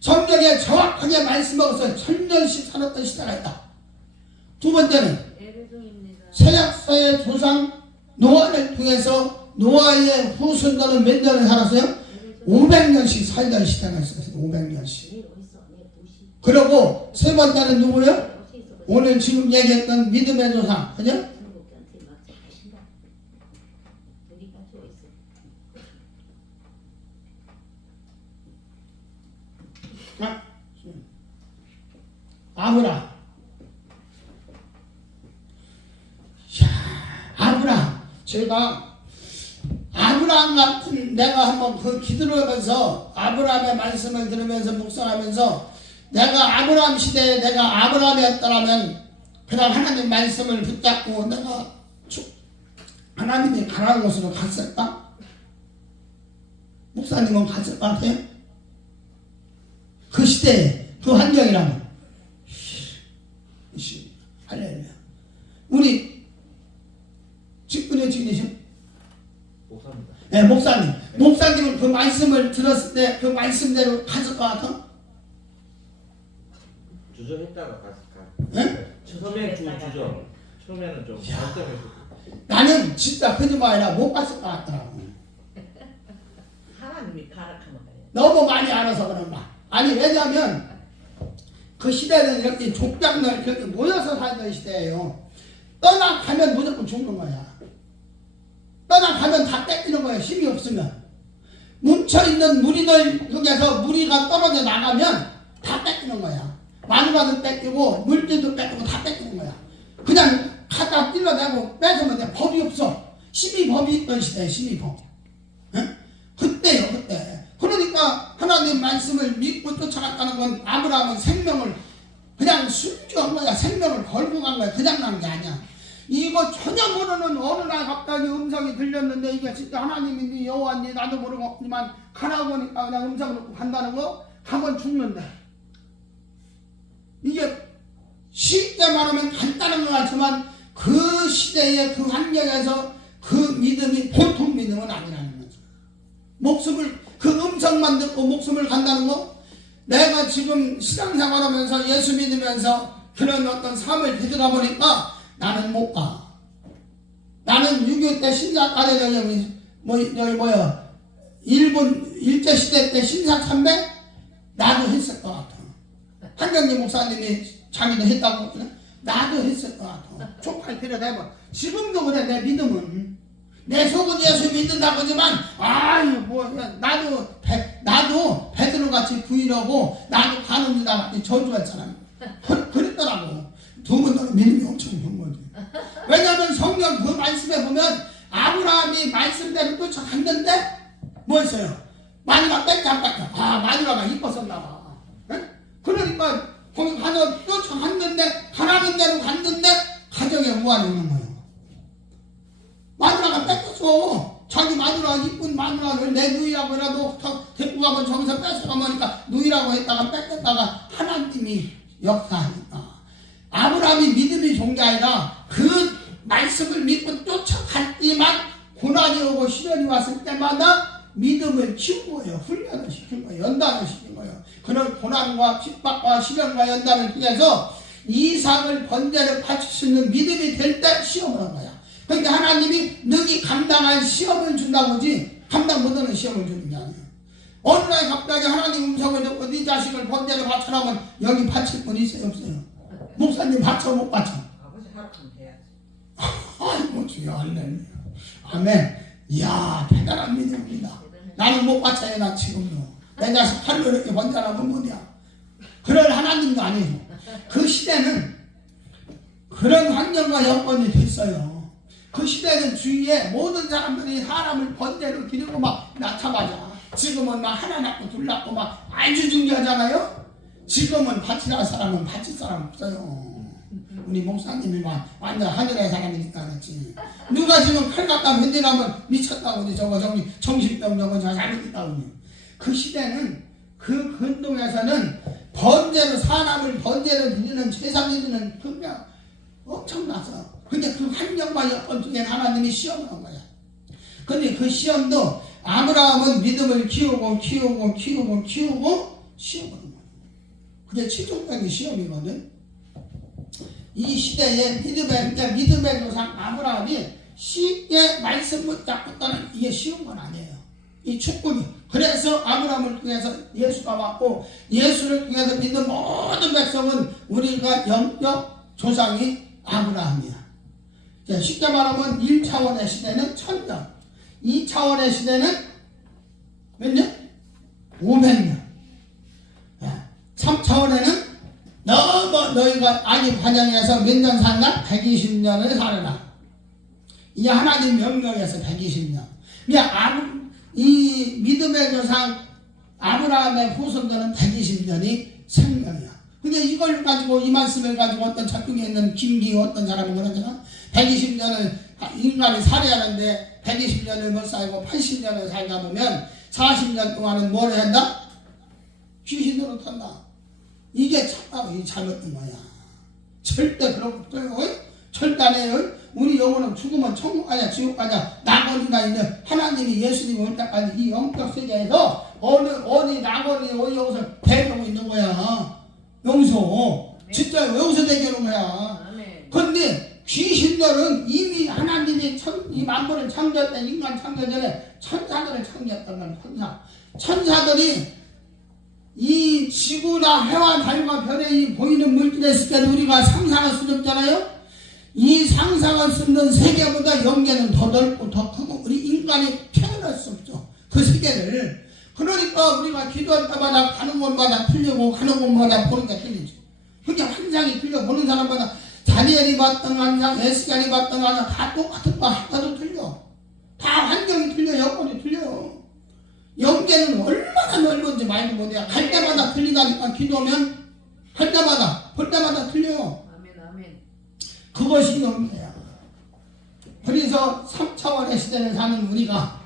성경에 정확하게 말씀하고서 1000년씩 살았던 시대가 있다. 두 번째는 세약사의 조상 노아를 통해서 노아의 후손들은 몇 년을 살았어요? 500년씩 살던 시대가 있었어요. 500년씩. 그리고 세 번째는 누구요? 오늘 지금 얘기했던 믿음의 조상. 그죠? 아브라함. 아브라함. 제가 아브라함 같은 내가 한번 그 기도를 하면서 아브라함의 말씀을 들으면서 묵상하면서 내가 아브라함 시대에 내가 아브라함이었더라면 그냥 하나님 말씀을 붙잡고 내가 하나님이 가라는 곳으로 갔을까? 목사님은 갔을 것 같아요? 그 시대에 그 환경이라면 할렐루야. 우리 직분의 직이시죠? 목사입니다. 네, 목사님. 목사님은 그 말씀을 들었을 때 그 말씀대로 갔을 것 같아? 주저했다가 갔을까? 네? 처음에 주저. 처음에는 좀 장점했고. 나는 진짜 거짓말 아니라 못 갔을 것 같더라고. 하나님이 가락하면 돼요. 너무 많이 알아서 그런가. 아니 왜냐하면 그 시대는 이렇게 족장들 이렇게 모여서 살던 시대예요. 떠나가면 무조건 죽는 거야. 떠나가면 다 뺏기는 거야. 힘이 없으면. 뭉쳐있는 무리들 중에서 무리가 떨어져 나가면 다 뺏기는 거야. 마누라도 뺏기고 물질도 뺏기고 다 뺏기는 거야. 그냥 갖다 찔러내고 뺏으면 돼. 법이 없어. 심의법이 있던 시대에 심의법. 응? 그때요 그때. 그러니까 하나님 말씀을 믿고 쫓아갔다는 건 아브라함은 생명을 그냥 순교한 거야. 생명을 걸고 간 거야. 그냥 간 게 아니야. 이거 전혀 모르는 어느 날 갑자기 음성이 들렸는데 이게 진짜 하나님인지 여호와인지 나도 모르겠지만 가라고 보니까 그냥 음성을 듣고 간다는 거 가면 죽는데 이게 쉽게 말하면 간단한 것 같지만 그 시대의 그 환경에서 그 믿음이 보통 믿음은 아니라는 거죠. 목숨을 그 음성만 듣고 목숨을 간다는 거 내가 지금 신앙생활하면서 예수 믿으면서 그런 어떤 삶을 되돌아 보니까 나는 못 가. 나는 6.25 때 신사까지 일본 일제시대 때 신사참배 나도 했을 것 같아. 한경리 목사님이 자기도 했다고 그래? 나도 했을 것 같아. 족할 필요가 해봐. 지금도 그래. 내 믿음은 내 속은 예수 믿는다고 하지만 아유 뭐 나도 베드로같이 부인하고 나도 가늠니다 같이 저주할 사람 그랬더라고. 두 분들은 믿음이 엄청 좋은 거지. 왜냐하면 성경 그 말씀에 보면 아브라함이 말씀대로 쫓아갔는데 뭐 했어요? 마누라 뺏지 안 뺏겨. 아 마누라가 이뻤었나 봐. 네? 그러니까 거기 가서 쫓아갔는데 가라는 대로 갔는데 가정에 우환이 오는 거예요. 마누라가 뺏겼어. 자기 마누라가 이쁜 마누라를 내 누이라고라도 데리고 가면 저기서 뺏어가니까 누이라고 했다가 뺏겼다가 하나님이 역사하니까 아브라함이 믿음이 좋은 게 아니라 그 말씀을 믿고 쫓아갔지만 고난이 오고 시련이 왔을 때마다 믿음을 키운 거예요. 훈련을 시킨 거예요. 연단을 시킨 거예요. 그런 고난과 핍박과 시련과 연단을 통해서 이삭을 번제를 바칠 수 있는 믿음이 될 때 시험을 한 거야. 그러니까 하나님이 능히 감당할 시험을 준다고 하지 감당 못하는 시험을 주는 게 아니에요. 어느 날 갑자기 하나님 음성을 듣고 네 자식을 번제를 바쳐라면 여기 바칠 분 있어요 없어요? 목사님 바쳐 못 바쳐? 아버지 하락하면 돼야지. 아이고 주여 할렐루야. 아멘. 이야 대단한 믿음입니다. 나는 못 바쳐요. 나 지금도 내 자식 팔로 이렇게 번제하면 못이야. 그럴 하나님도 아니에요. 그 시대는 그런 환경과 여건이 됐어요. 그 시대는 주위에 모든 사람들이 사람을 번제로 드리고 막 나타나자. 지금은 막 하나 낳고 둘 낳고 막 아주 중요하잖아요. 지금은 바치라 사람은 바칠 사람 없어요. 우리 목사님이 막 완전 하늘의 사람이니까 그렇지. 누가 지금 칼 갖다 맨들하면 미쳤다고 저거 정신병 저거 잘못했다고. 그 시대는 그 근동에서는 번제로 사람을 번제로 드리는 제사 드리는 그냥 엄청나서. 근데 그 환경과 여건 중에 하나님이 시험을 한 거야. 근데 그 시험도 아브라함은 믿음을 키우고 시험을 한 거야. 그게 최종적인 시험이거든. 이 시대에 믿음의 조상 아브라함이 쉽게 말씀 붙잡고 떠는 이게 쉬운 건 아니에요. 이 축복이. 그래서 아브라함을 통해서 예수가 왔고 예수를 통해서 믿은 모든 백성은 우리가 영적 조상이 아브라함이야. 쉽게 말하면 1차원의 시대는 1000년, 2차원의 시대는 몇 년? 500년. 3차원에는 너희가 아직 환영해서 몇 년 산다? 120년을 살아라. 이게 하나님 명령에서 120년. 이 믿음의 조상 아브라함의 후손들은 120년이 생명이야. 근데 이걸 가지고 이 말씀을 가지고 어떤 작중에 있는 김기호 어떤 사람은 그러잖아. 120년을 인간이 살아야 하는데 120년을 못 살고 80년을 살다 보면 40년 동안은 뭘 한다? 귀신으로 탄다. 이게 참 잘못된 거야. 절대 그런 거 없어요. 절대 안 해요. 우리 영혼은 죽으면 천국 가냐 지옥 가냐 낙원이나 있는 하나님이 예수님이 올 때까지 이 영적 세계에서 어디 낙원이 어디 여기서 대기하고 있는 거야. 여기서 진짜 여기서 대기하는 거야. 그런데 귀신들은 이미 하나님이 이 만물을 창조했다. 인간 창조 전에 천사들을 창조했단 말이야. 천사들이 이 지구나 해와 달과 별에 이 보이는 물질의 세계를 우리가 상상할 수 없잖아요. 이 상상할 수 없는 세계보다 영계는 더 넓고 더 크고 우리 인간이 표현할 수 없죠. 그 세계를. 그러니까 우리가 기도할 때마다 가는 곳마다 틀리고 가는 곳마다 보는 게 틀리죠. 그러니까 환상이 틀려. 보는 사람마다 다니엘이 봤던 환상, 에스겔이 봤던 환상 다 똑같은 거 하나도 틀려. 다 환경이 틀려. 여건이 틀려. 영계는 얼마나 넓은지 말도 못해요. 갈 때마다 틀리다니까. 기도하면 할 때마다 볼 때마다 틀려요. 아멘 아멘. 그것이 영계야. 그래서 3차원의 시대를 사는 우리가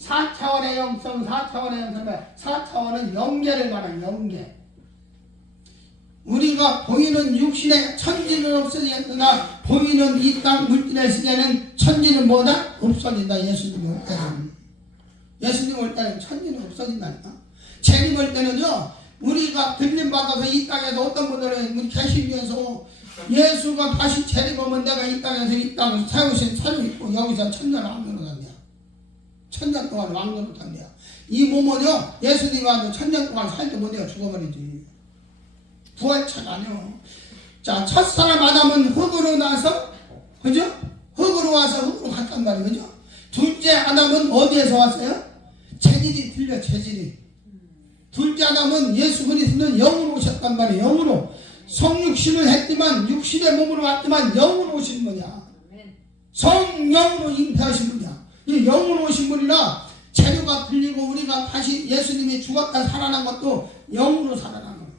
4차원의 영성, 4차원의 영성, 4차원은 영계를 말하는 영계. 우리가 보이는 육신의 천지는 없어지겠으나 보이는 이 땅 물질의 시대는 천지는 뭐다? 없어진다. 예수님 올 때는. 예수님 올 때는 천지는 없어진다니까. 재림 올 때는요, 우리가 들림 받아서 이 땅에서 어떤 분들은 우리 계시면서 예수가 다시 재림하면 내가 이 땅에서 이 땅을 세우신 새로 있고 여기서 천년 왕노로 간대요. 천년 동안 왕노로 간대요. 이 몸은요, 예수님하고 천년 동안 살지 못해요. 죽어버리지. 부활체가 아니요. 자, 첫사람 아담은 흙으로 나서, 그죠? 흙으로 와서 흙으로 갔단 말이에요. 그죠? 둘째 아담은 어디에서 왔어요? 재질이 틀려, 재질이. 둘째 아담은 예수 그리스도는 영으로 오셨단 말이에요. 영으로. 성육신을 했지만, 육신의 몸으로 왔지만, 영으로 오신 분이야. 성령으로 잉태하신 분이야. 이 영으로 오신 분이라 재료가 틀리고 우리가 다시 예수님이 죽었다 살아난 것도 영으로 살아난 거예요.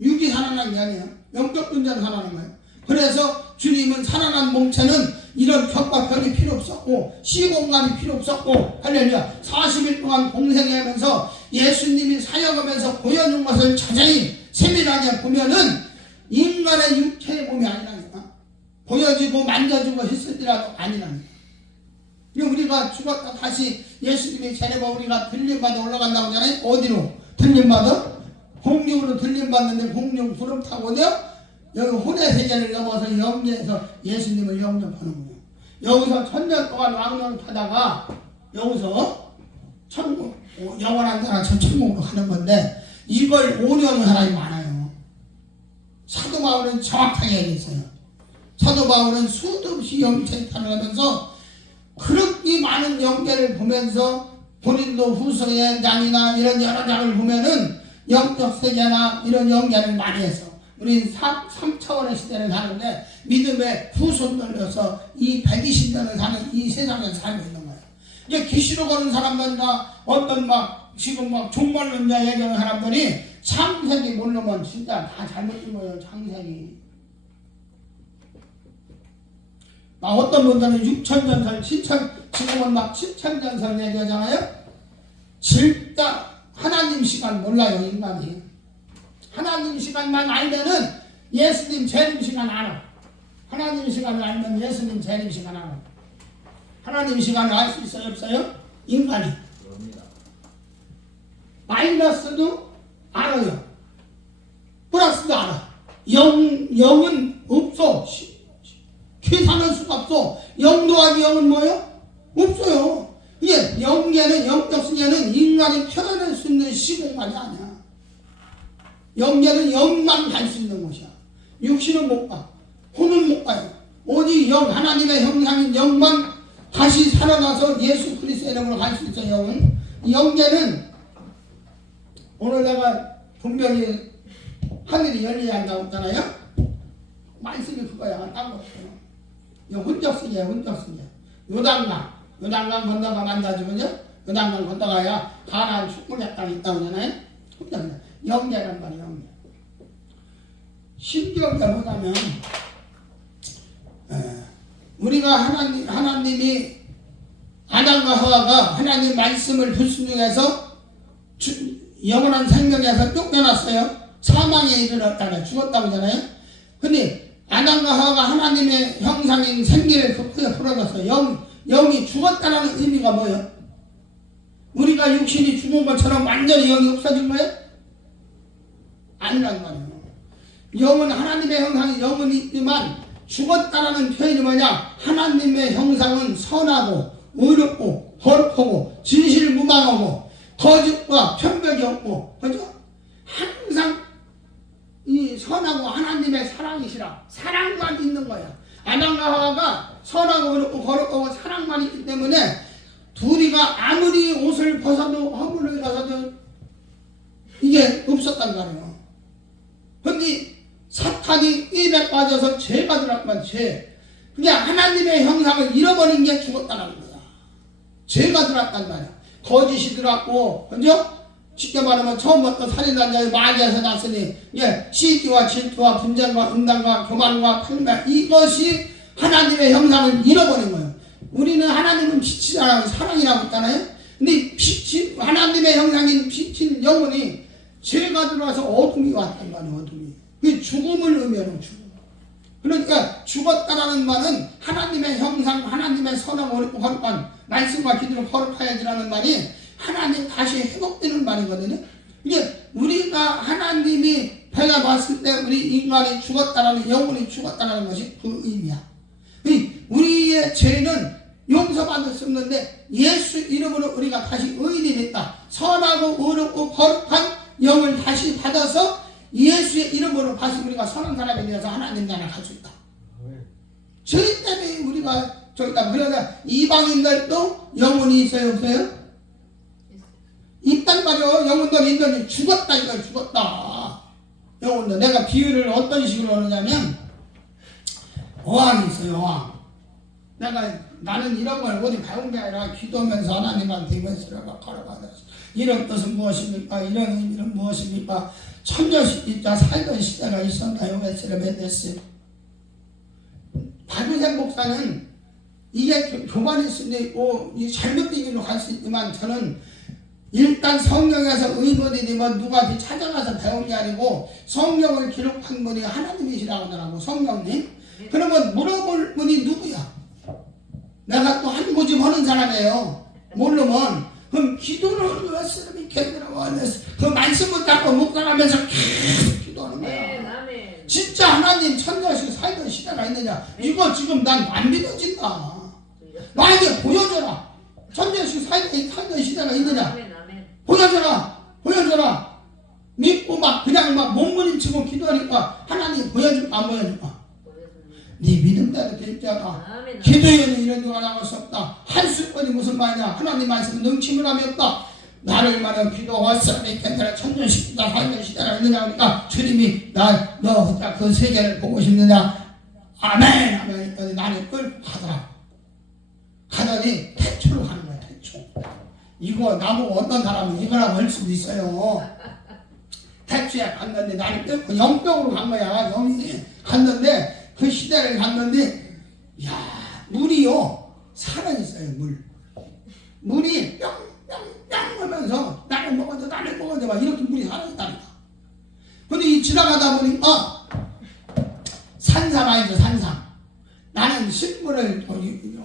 육이 살아난 게 아니에요. 영적 존재로 살아난 거예요. 그래서 주님은 살아난 몸체는 이런 벽과 벽이 필요 없었고 시공간이 필요 없었고 할렐루야. 40일 동안 공생하면서 예수님이 사역하면서 보여준 것을 자세히 세밀하게 보면은 인간의 육체의 몸이 아니라니까. 보여지고 만져주고 했을지라도 아니라니까. 우리가 죽었다 다시 예수님이 재림하 우리가 들림받아 올라간다고 하잖아요. 어디로? 들림받아? 공중으로 들림받는데 공중 구름 타고 어디요? 여기 혼의 세계를 넘어서 영계에서 예수님을 영접하는 거예요. 여기서 천년 동안 왕년을 타다가 여기서 천국, 영원한 나라 천국으로 가는 건데 이걸 5년 사람이 많아요. 사도 바울은 정확하게 얘기했어요. 사도 바울은 수도 없이 영체탄을 하면서 그렇게 많은 영계를 보면서 본인도 후서의 장이나 이런 여러 장을 보면은 영적 세계나 이런 영계를 많이 했어. 우리 3차원의 시대를 사는데 믿음의 후손들로서 이 120년을 사는 이 세상에 살고 있는 거예요. 이제 기시로 거는 사람들이나 어떤 지금 종말론자 얘기하는 사람들이 창세기 모르면 진짜 다 잘못된 거예요. 창세기. 어떤 분들은 6천년설, 7천, 지금은 7천년설 얘기하잖아요. 진짜 하나님 시간 몰라요, 인간이. 하나님 시간만 알면은 예수님 재림 시간 알아. 하나님 시간을 알면 예수님 재림 시간 알아. 하나님 시간을 알 수 있어요, 없어요? 인간이. 마이너스도 알아요. 플러스도 알아. 영은 없어. 계산할 수가 없어. 영 더하기 영은 뭐예요? 없어요. 이게 영계는, 영적 세계는 인간이 표현할 수 있는 시공간이 아니야. 영계는 영만 갈 수 있는 곳이야. 육신은 못 가. 혼은 못 가요. 오직 영, 하나님의 형상인 영만 다시 살아나서 예수 그리스도의 이름으로 갈 수 있어요. 영은. 영계는 오늘 내가 분명히 하늘이 열려야 한다고 했잖아요. 말씀이 그거야. 딴 거 없어요. 이거 혼적쓰기야, 혼적쓰기. 요단강 건너가 만나주면요. 요단강 건너가야 가나안 축복의 땅이 있다고 하잖아요. 혼적쓰기. 영계란 말이야, 영계. 신기하게 뭐냐면, 우리가 하나님이 아담과 하와가 하나님 말씀을 불순종해서 영원한 생명에서 쫓겨났어요. 사망에 이르렀다네. 죽었다고 하잖아요. 근데 아담과 하와가 하나님의 형상인 생기를 극하게 풀어졌어요. 영이 죽었다는 의미가 뭐예요? 우리가 육신이 죽은 것처럼 완전히 영이 없어진 거예요? 아니란 말이에요. 영은 하나님의 형상이 영은 있지만 죽었다라는 표현이 뭐냐? 하나님의 형상은 선하고 의롭고 거룩하고 진실무방하고 거짓과 편벽이 없고, 그죠? 항상 이 선하고 하나님의 사랑이시라. 사랑만 있는 거야. 아담과 하와가 선하고 의롭고 거룩하고 사랑만 있기 때문에 둘이가 아무리 옷을 벗어도 허물을 벗어도 이게 없었단 말이에요. 근데 사탄이 입에 빠져서 죄가 들어간 죄. 그냥 하나님의 형상을 잃어버린 게 죽었다는 거야. 죄가 들어갔단 말이야. 거짓이 들어갔고, 그죠? 쉽게 말하면 처음부터 살인한 자의 마귀에서 났으니, 시기와 질투와 분쟁과 음란과 교만과 판매, 이것이 하나님의 형상을 잃어버린 거예요. 우리는 하나님은 빛이라고 사랑이라고 했잖아요. 근데 빛이, 하나님의 형상인 빛인 영혼이 죄가 들어와서 어둠이 왔단 말이에요. 어둠이. 그 죽음을 의미하는 죽음. 그러니까 죽었다라는 말은 하나님의 형상, 하나님의 선하고 거룩한 말씀과 기도로 거룩하여지라는 말이 하나님 다시 회복되는 말이거든요. 이게 우리가 하나님이 배가 봤을 때 우리 인간이 죽었다라는, 영혼이 죽었다라는 것이 그 의미야. 우리의 죄는 용서받을 수 없는데 예수 이름으로 우리가 다시 의인이 됐다. 선하고 의롭고 거룩한 영을 다시 받아서 예수의 이름으로 다시 우리가 선한 사람이 되어서 하나님 나라 갈 수 있다. 죄 때문에 우리가 저기다. 그러나 이방인들도 영혼이 있어요, 없어요? 있단 말이요. 영혼들 인간이 죽었다, 이거 죽었다. 영혼들. 내가 비유를 어떤 식으로 하느냐면, 어항이 있어요, 어항. 나는 이런 걸 어디 배운 게 아니라 기도하면서 하나님한테 이것을 걸어가면서 이런 뜻은 무엇입니까? 이런 의미는 무엇입니까? 천년시자 살던 시대가 있었나요? 웨스레 멘데스. 박유생 목사는 이게 교만일 수도 있고 잘못된 길로 갈 수 있지만, 저는 일단 성경에서 의문이 되면 누가 찾아가서 배운 게 아니고 성경을 기록한 분이 하나님이시라고 하더라고. 성령님. 그러면 물어볼 분이 누구야? 내가 또 한 고집 하는 사람이에요. 모르면 그럼 기도를 왜 쓰는 그 말씀을 닦고 묵상하면서 기도하는 거야. 진짜 하나님 천년씩 살던 시대가 있느냐? 이거 지금 난 안 믿어진다. 나에게 보여줘라. 천년씩 살던 시대가 있느냐? 보여줘라. 믿고 그냥 몸부림치고 기도하니까 하나님 보여줄까 안 보여줄까? 네 믿음대로 될 자가 기도에는 이런 누가 나갈 수 없다. 할 수 있거니 무슨 말이냐? 하나님 말씀 능침을 하면 없다. 나를 말하면 기도와 사람이 견뎌라. 천년시기다 살던 시대가 있느냐 하니까 주님이 너 그 세계를 보고 싶느냐? 아멘 하면 했더니 나를 끌고 가더니 태초로 가는 거야. 태초. 이거 나보고 어떤 사람은 이거라고 할 수도 있어요. 태초에 갔는데 나를 끌고 영병으로 간 거야. 영이 갔는데 그 시대를 갔는데, 물이요 살아있어요. 물이 뿅뿅뿅 하면서 나를 먹어줘 막 이렇게 물이 살아있다니까. 근데 이 지나가다 보니까 산삼 아니죠, 산삼. 나는 실물을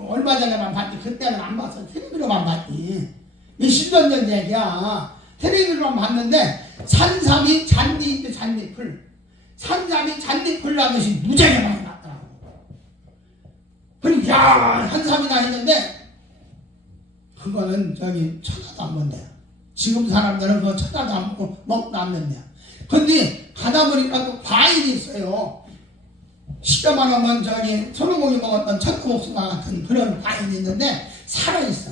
얼마 전에만 봤지, 그때는 안 봤어. 텔레비로만 봤지. 몇십 년 전 얘기야. 텔레비로만 봤는데 산삼이 잔디풀. 산삼이 잔디풀 나듯이 무지하게 많이 났더라고. 그러니까 산삼이나 했는데 그거는 쳐다도 안 본대요. 지금 사람들은 그거 쳐다도 안 보고 먹도 안 된대요. 근데 가다 보니까 또 과일이 있어요. 쉽게 말하면 손오공이 먹었던 천국옥수수 같은 그런 과일이 있는데 살아있어.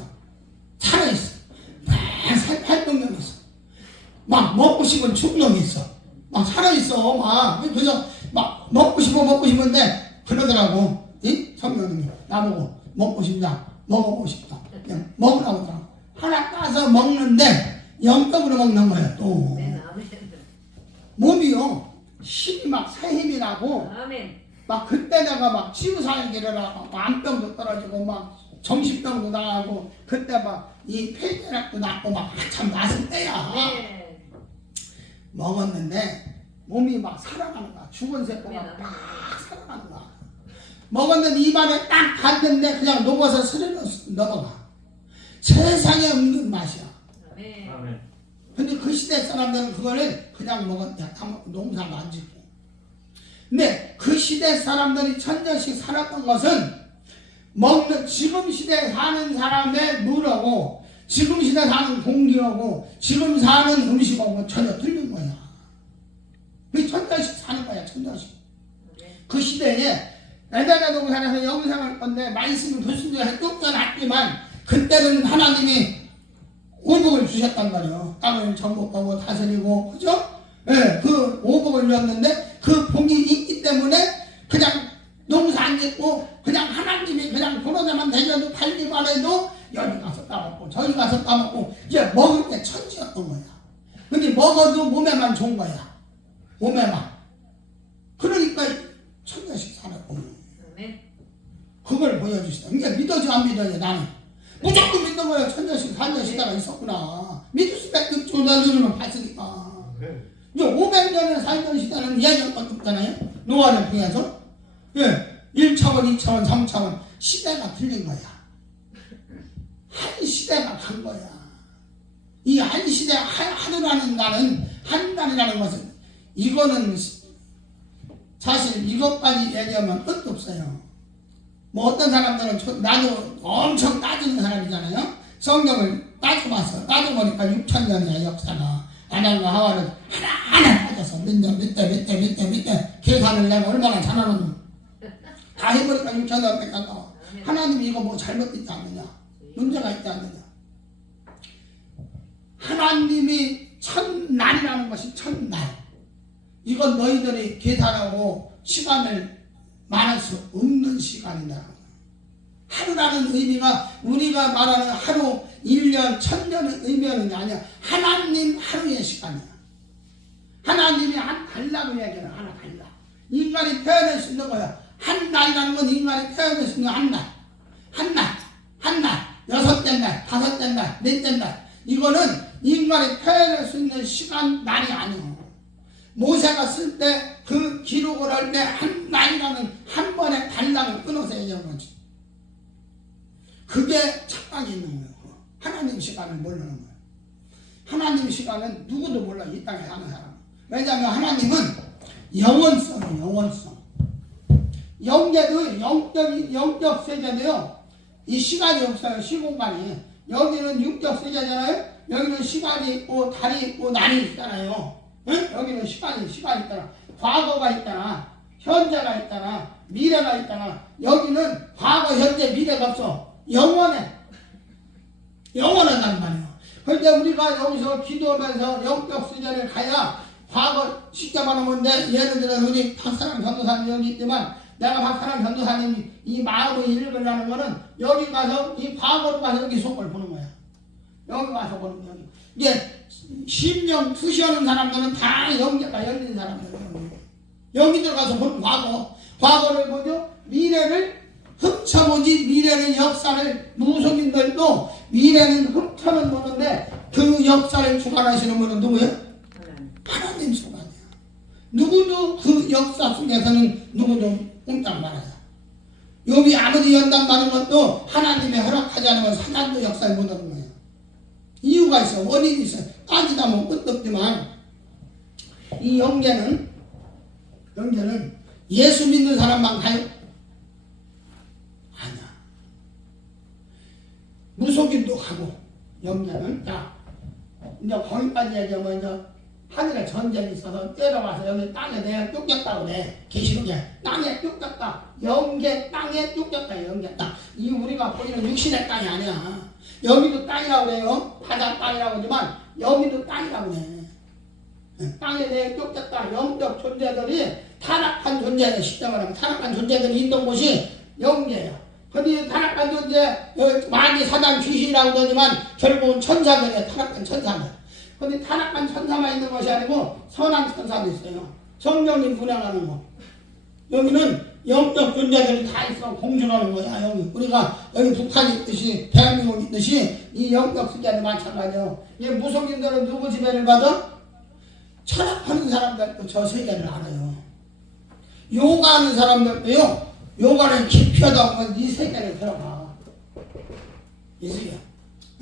활동력이 있어. 막 먹고 싶은 충동이 있어. 막 살아있어. 그래서 막 먹고 싶은데 그러더라고. 성령님이 나보고 먹고 싶다. 먹어보고 싶다. 그냥 먹으라고 하더라고. 하나 따서 먹는데 영적으로 먹는 거예요. 또 몸이요 힘이 막 새 힘이 나고 막 그때 내가 막 치유사역을 하고 암병도 떨어지고 막 정신병도 나가고 그때 막 이 폐결핵도 낫고 막 한참 났을 때야. 먹었는데 몸이 막 살아가는 거야. 죽은 세포가 막 살아가는 거야. 먹었는데 입안에 딱 갔는데 그냥 녹아서 스르르 넘어가. 세상에 없는 맛이야. 근데 그 시대 사람들은 그거를 그냥 먹었대. 농사도 안 짓고. 근데 그 시대 사람들이 천년씩 살았던 것은 지금 시대에 사는 사람의 문화고 지금 시대에 사는 공기하고 지금 사는 음식하고 전혀 틀린 거야. 그 천년씩 사는 거야. 천년씩. 그 시대에 에베레 동산에서 영생할 건데 말씀을 교수님한테 쫓겨났지만 그때는 하나님이 오복을 주셨단 말이에요. 땅을 정복하고 다스리고 그죠? 예, 그 오복을 줬는데 그 복이 있기 때문에 그냥 농사 안 짓고 그냥 하나님이 그냥 도로자만 대겨도 팔기만 해도 여기 가서 따먹고 저기 가서 따먹고 이제 먹을 때 천지였던 거야. 근데 먹어도 몸에만 좋은 거야. 몸에만. 그러니까 천년씩 살았고 그걸 보여주시다. 그러니까 믿어줘 안 믿어줘 나는. 무조건 믿는 거야. 천년씩 살년시다가 있었구나. 믿을 수밖에 없죠. 나 눈으로 봤으니까. 이제 500년을 살던 시대는 이야기할건 없잖아요. 노아를 통해서. 예, 1차원, 2차원, 3차원 시대가 틀린 거야. 한 시대가 간 거야. 이 한 시대 하루라는 날은 한 날이라는 것은 이거는 사실 이것까지 얘기하면 끝도 없어요. 뭐 어떤 사람들은 나도 엄청 따지는 사람이잖아요. 성경을 따져보니까 6,000년이야 역사가. 아담과 하와는 하나하나 따져서 몇 대 계산을 내가 얼마나 잘하는 다 해보니까 6,000년밖에 안 나와. 하나님이 이거 뭐 잘못됐지 않느냐, 문제가 있지 않느냐. 하나님이 첫날이라는 것이 첫날. 이건 너희들이 계산하고 시간을 말할 수 없는 시간이다. 하루라는 의미가 우리가 말하는 하루, 1년, 1000년의 의미는 아니야. 하나님 하루의 시간이야. 하나님이 한 달라고 얘기하는 하나 달라. 인간이 태어날 수 있는 거야. 한 날이라는 건 인간이 태어날 수 있는 한 날. 한 날. 6째 날, 5째 날, 4째 날. 이거는 인간이 태어날 수 있는 시간, 날이 아니야. 모세가 쓸 때 그 기록을 할 때 한 날이라는 한 번의 달랑을 끊어서 얘기하는 거지. 그게 착각이 있는 거예요. 하나님 시간을 모르는 거예요. 하나님 시간은 누구도 몰라. 이 땅에 사는 사람. 왜냐하면 하나님은 영원성이에요. 영원성. 영계도 영적 세계도요. 이 시간이 없어요. 시공간이. 여기는 육적 세계잖아요. 여기는 시간이 있고 달이 있고 날이 있잖아요. 응? 여기는 시간이 있잖아. 과거가 있잖아. 현재가 있잖아. 미래가 있잖아. 여기는 과거, 현재, 미래가 없어. 영원하단 말이야. 그런데 우리가 여기서 기도하면서 영적 수준을 가야 과거 쉽게 말하면 예를 들어 우리 박사랑 전도사님 여기 있지만 내가 박사랑 전도사님 이 마음을 읽으려는 거는 여기 가서 이 과거로 가서 여기 속을 보는 거야. 여기 가서 보는 거야. 이게 심령 투시하는 사람들은 다 영계가 열린 사람들이에요. 여기 들어가서 보는 과거를 보죠. 미래를 훔쳐보지. 미래는 역사를 무속인들도 미래는 훔쳐는 보는데 그 역사를 주관하시는 분은 누구예요? 하나님 주관이야. 누구도 그 역사 속에서는 누구도 꼼짝 말아요. 여기 아무리 연단 많은 것도 하나님의 허락하지 않으면 사단도 역사를 못하는 거예요. 이유가 있어. 원인이 있어. 따지다 보면 끝도 없지만 이 영계는 예수 믿는 사람만 가요? 아니야. 무속인도 가고 영계는 자 이제 거기까지 얘기하면 이제 하늘에 전쟁이 있어서 때려와서 여기 땅에 내가 쫓겼다고 그래. 계시록에 땅에 쫓겼다. 영계 땅에 쫓겼다. 영계 땅. 이 우리가 보이는 육신의 땅이 아니야. 여기도 땅이라고 그래요. 바다 땅이라고 하지만 여기도 땅이라고 그래. 땅에 내가 쫓겼다. 영적 존재들이 타락한 존재들, 쉽게 말하면 타락한 존재들이 있던 곳이 영계야. 근데 타락한 존재, 마귀 사단 귀신이라고 하지만 결국은 천사들이야. 타락한 천사들. 근데 타락한 천사만 있는 것이 아니고 선한 천사도 있어요. 성령님 분양하는 거. 여기는 영적 존재들이 다 있어. 공존하는 거야. 여기 우리가 여기 북한이 있듯이 대한민국이 있듯이 이 영적 존재도 마찬가지예요. 이 무속인들은 누구 지배를 받아? 철학하는 사람들도 저 세계를 알아요. 요가하는 사람들도요. 요가를 깊이 하다 보면 이 세계를 들어가. 이 세계.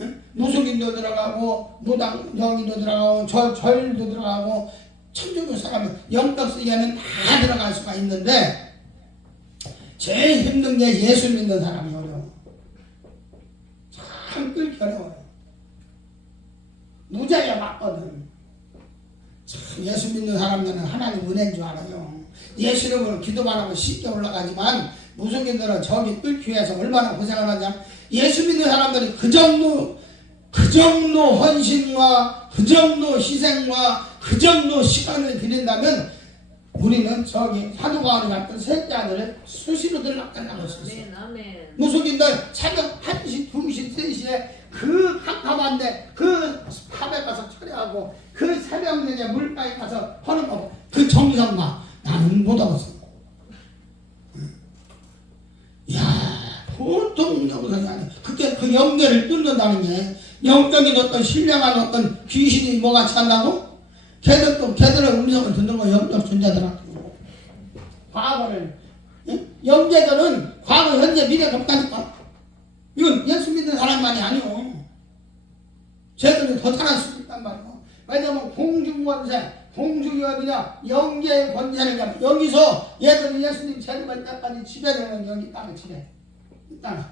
응? 무속인도 들어가고 무당정이도 들어가고 절도 들어가고 천주교 사람은 영적 세계는 다 들어갈 수가 있는데 제일 힘든 게 예수 믿는 사람이 어려워. 참 끌기 어려워요. 무자가 맞거든. 참 예수 믿는 사람들은 하나님 은혜인 줄 알아요. 예수 이름으로 기도만 하면 쉽게 올라가지만 무속인들은 저기 뚫기 위해서 얼마나 고생을 하냐. 예수 믿는 사람들이 그 정도 헌신과 그 정도 희생과 그 정도 시간을 들인다면 우리는 저기 사도바울이 같은 셋째아들을 수시로 들락달락할 수 있어요. 무속인들 새벽 1시, 2시, 3시에 그 캄캄한데 그 밤에 가서 처리하고 그 새벽 내내 물가에 가서 하는 거 그 정성과 나는 못 하겠어. 야 보통 정성이 아니야. 그게 그 영계를 뚫는다는 게 영적인 어떤 신령한 어떤 귀신이 뭐같이 한다고? 걔들의 음성을 듣는 거 영적 존재들하고 과거를 영계들은 과거 현재 미래가 없다니까. 이건 예수 믿는 사람만이 아니오. 쟤들이 더 잘할 수도 있단 말이오. 왜냐면 공중권세 공중이 어디냐 영계의 권세는 여기서 얘들이 예수님 재림할 때까지 지배되는 여기 땅을 지배 이 땅을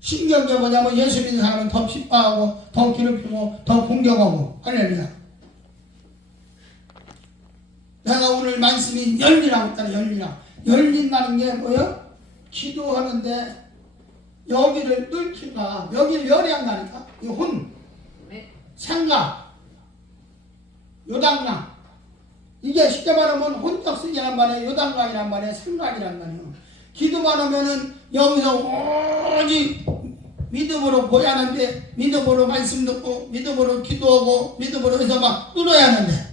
신경제 뭐냐면 예수 믿는 사람은 더 핍박하고 더 괴롭히고 더 공격하고 할렐루야. 내가 오늘 말씀이 열리라고 했잖아. 열린다는 게 뭐예요? 기도하는데 여기를 뚫기가 여기를 열어야 한다니까. 이 혼, 생각, 요단강 이게 쉽게 말하면 혼적 쓰기란 말이에요. 요단강이란 말이에요. 생각이란 말이에요. 기도만 하면은 여기서 오직 믿음으로 보야 하는데 믿음으로 말씀 듣고 믿음으로 기도하고 믿음으로 해서 막 뚫어야 하는데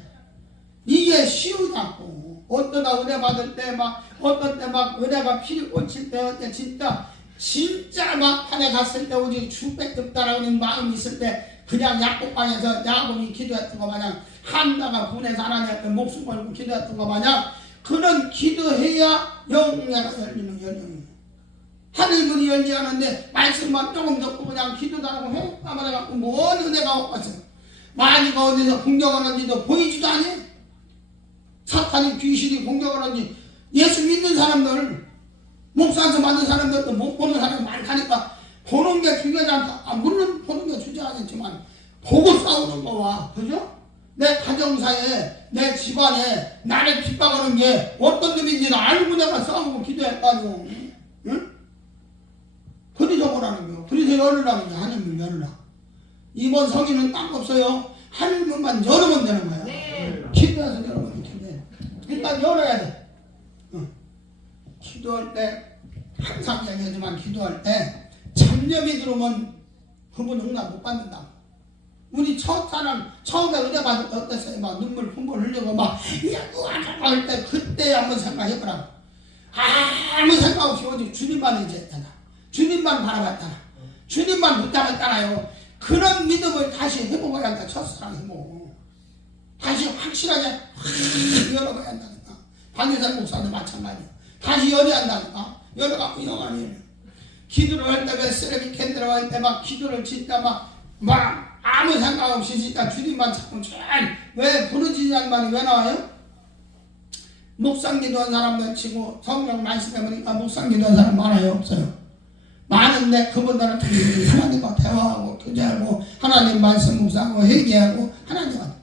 이게 쉬우다고. 어떠다 은혜 받을 때 막 어떤 때 막 은혜가 피를 꽂힐 때 진짜 막판에 갔을 때 오직 주밖에 없다라는 마음이 있을 때 그냥 약국방에서 야곱이 기도했던 거 마냥 한나가 분해서 하나님 앞에 목숨 걸고 기도했던 거 마냥 그런 기도해야 영예가 열리는 하늘문이 열지 않는데 말씀만 조금 듣고 그냥 기도도 하고 회개만 해갖고 뭔 은혜가 없겠어. 마귀가 어디서 공격하는지도 보이지도 않아. 사탄이 귀신이 공격하는지 예수 믿는 사람들 목사에서 만든 사람들도 못 보는 사람이 많다니까 보는 게 중요하지 않다. 물론 보는 게 중요하겠지만 보고 싸우는 거와 그죠? 내 가정사에 내 집안에 나를 핍박하는 게 어떤 놈인지는 알고 내가 싸우고 기도했다고. 응? 그래서 뭐라는 거요? 그래서 열으라는 거야. 하늘문 열으라. 이번 성의는 딴 거 없어요. 하늘문만 열으면 되는 거야. 네. 기도해서 열으면 돼. 일단 열어야 돼. 기도할 때 항상 얘기하지만 기도할 때 잡념이 들어오면 그분 응답 못 받는다. 우리 첫 사람 처음에 은혜 받을 때 어땠어요? 막 눈물 펑펑 흘리고 막 할 때 그때 한번 생각해보라. 아무 생각 없이 오직 주님만 의지했잖아. 주님만 바라봤잖아. 주님만 붙잡았잖아요. 그런 믿음을 다시 해보고야 한다. 첫사랑 해보고 다시 확실하게 확 열어봐야 한다니까. 박유산 목사도 마찬가지야. 다시 열어야 한다니까. 열어갖고 영원히 기도를 할 때 왜 쓰레기 캔들어 할 때 막 기도를 진짜 막 아무 생각 없이 진짜 주님만 찾고 왜 부르짖는 말이 왜 나와요? 묵상 기도한 사람들 치고 성경 말씀해 보니까 묵상 기도한 사람 많아요? 없어요? 많은데 그분들은 하나님과 대화하고 교제하고 하나님 말씀 묵상하고 회개하고 하나님한테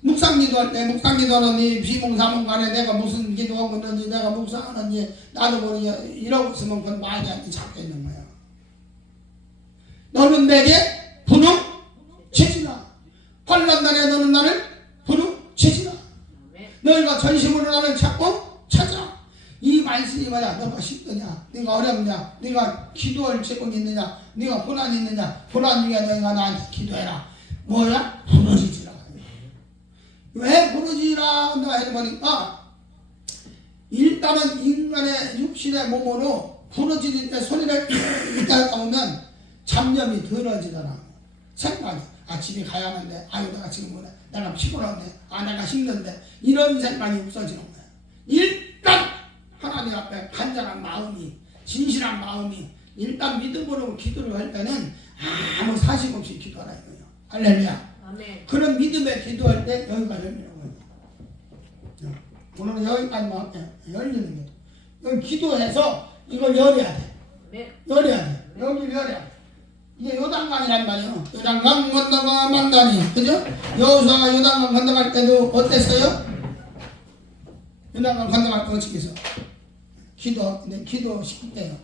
묵상 기도할 때 묵상 기도하느니 비몽사몽 간에 내가 무슨 기도하고 있는지 내가 묵상하는지 나도 모르게 이러고 있으면 그건 마귀한테 잡혀 있는 거야. 너는 내게 부르짖으라. 환난 날에 너는 나를 부르짖으라. 너희가 전심으로 나를 찾고 찾아. 이 말씀이 뭐야? 너가 쉽느냐? 네가 어렵냐? 네가 기도할 제목이 있느냐? 네가 고난이 있느냐? 고난 중에 너희가 나한테 기도해라. 뭐야? 부르짖으라. 왜 부르짖으라 한다 해보니까 일단은 인간의 육신의 몸으로 부르짖을 때 소리를 이따 나오면 잡념이 들어지더라. 생각이 집에 가야 하는데 아유 내가 지금 뭐래 내가 피곤한데 내가 힘든데 이런 생각이 없어지는 거야. 일단 하나님 앞에 간절한 마음이 진실한 마음이 일단 믿음으로 기도를 할 때는 아무 사심 없이 기도하라 이거예요. 할렐루야. 아멘. 그런 믿음에 기도할 때 여기가 열리는 거예요. 오늘은 여기까지만 할게요. 열리는 게. 여기 기도해서 이걸 열어야 돼. 네. 열어야 돼. 여기를 열어야 돼. 이게 요단강이란 말이에요. 요단강 건너가 만다니. 그죠? 여호수아가 요단강 건너갈 때도 어땠어요? 요단강 건너갈 때 어떻게 했어? 기도 시킬 때요.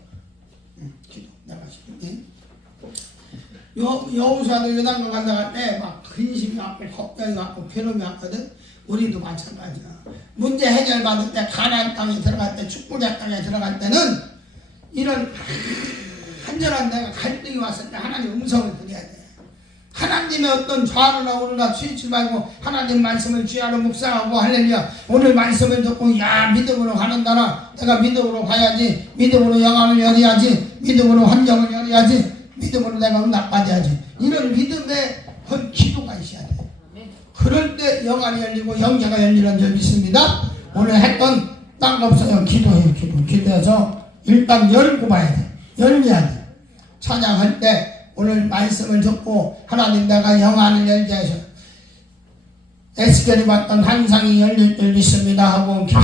기도. 내가 시킬 때. 여호수아도 요단강 건너갈 때 막 근심이 왔고 걱정이 왔고 괴로움이 왔거든. 우리도 마찬가지야. 문제 해결 받을 때 가나안 땅에 들어갈 때 축복의 땅에 들어갈 때는 이런 한절한 내가 갈등이 왔을 때 하나님 음성을 드려야 돼. 하나님의 어떤 좌우나 우르나 치우치 말고 하나님 말씀을 귀하로 묵상하고 할렐루야. 오늘 말씀을 듣고 야 믿음으로 가는 나라 내가 믿음으로 가야지. 믿음으로 영안을 열어야지. 믿음으로 환경을 열어야지. 믿음으로 내가 응답받아야지. 이런 믿음의 기도가 있어야 돼. 그럴 때 영안이 열리고 영계가 열리는 줄 믿습니다. 오늘 했던 딴 거 없어요. 기도해요. 기도해서 일단 열고 봐야 돼. 열려야 돼. 찬양할 때 오늘 말씀을 듣고 하나님 내가 영안을 열게 해서 에스겔이 봤던 환상이 열릴 줄 믿습니다 하고 기도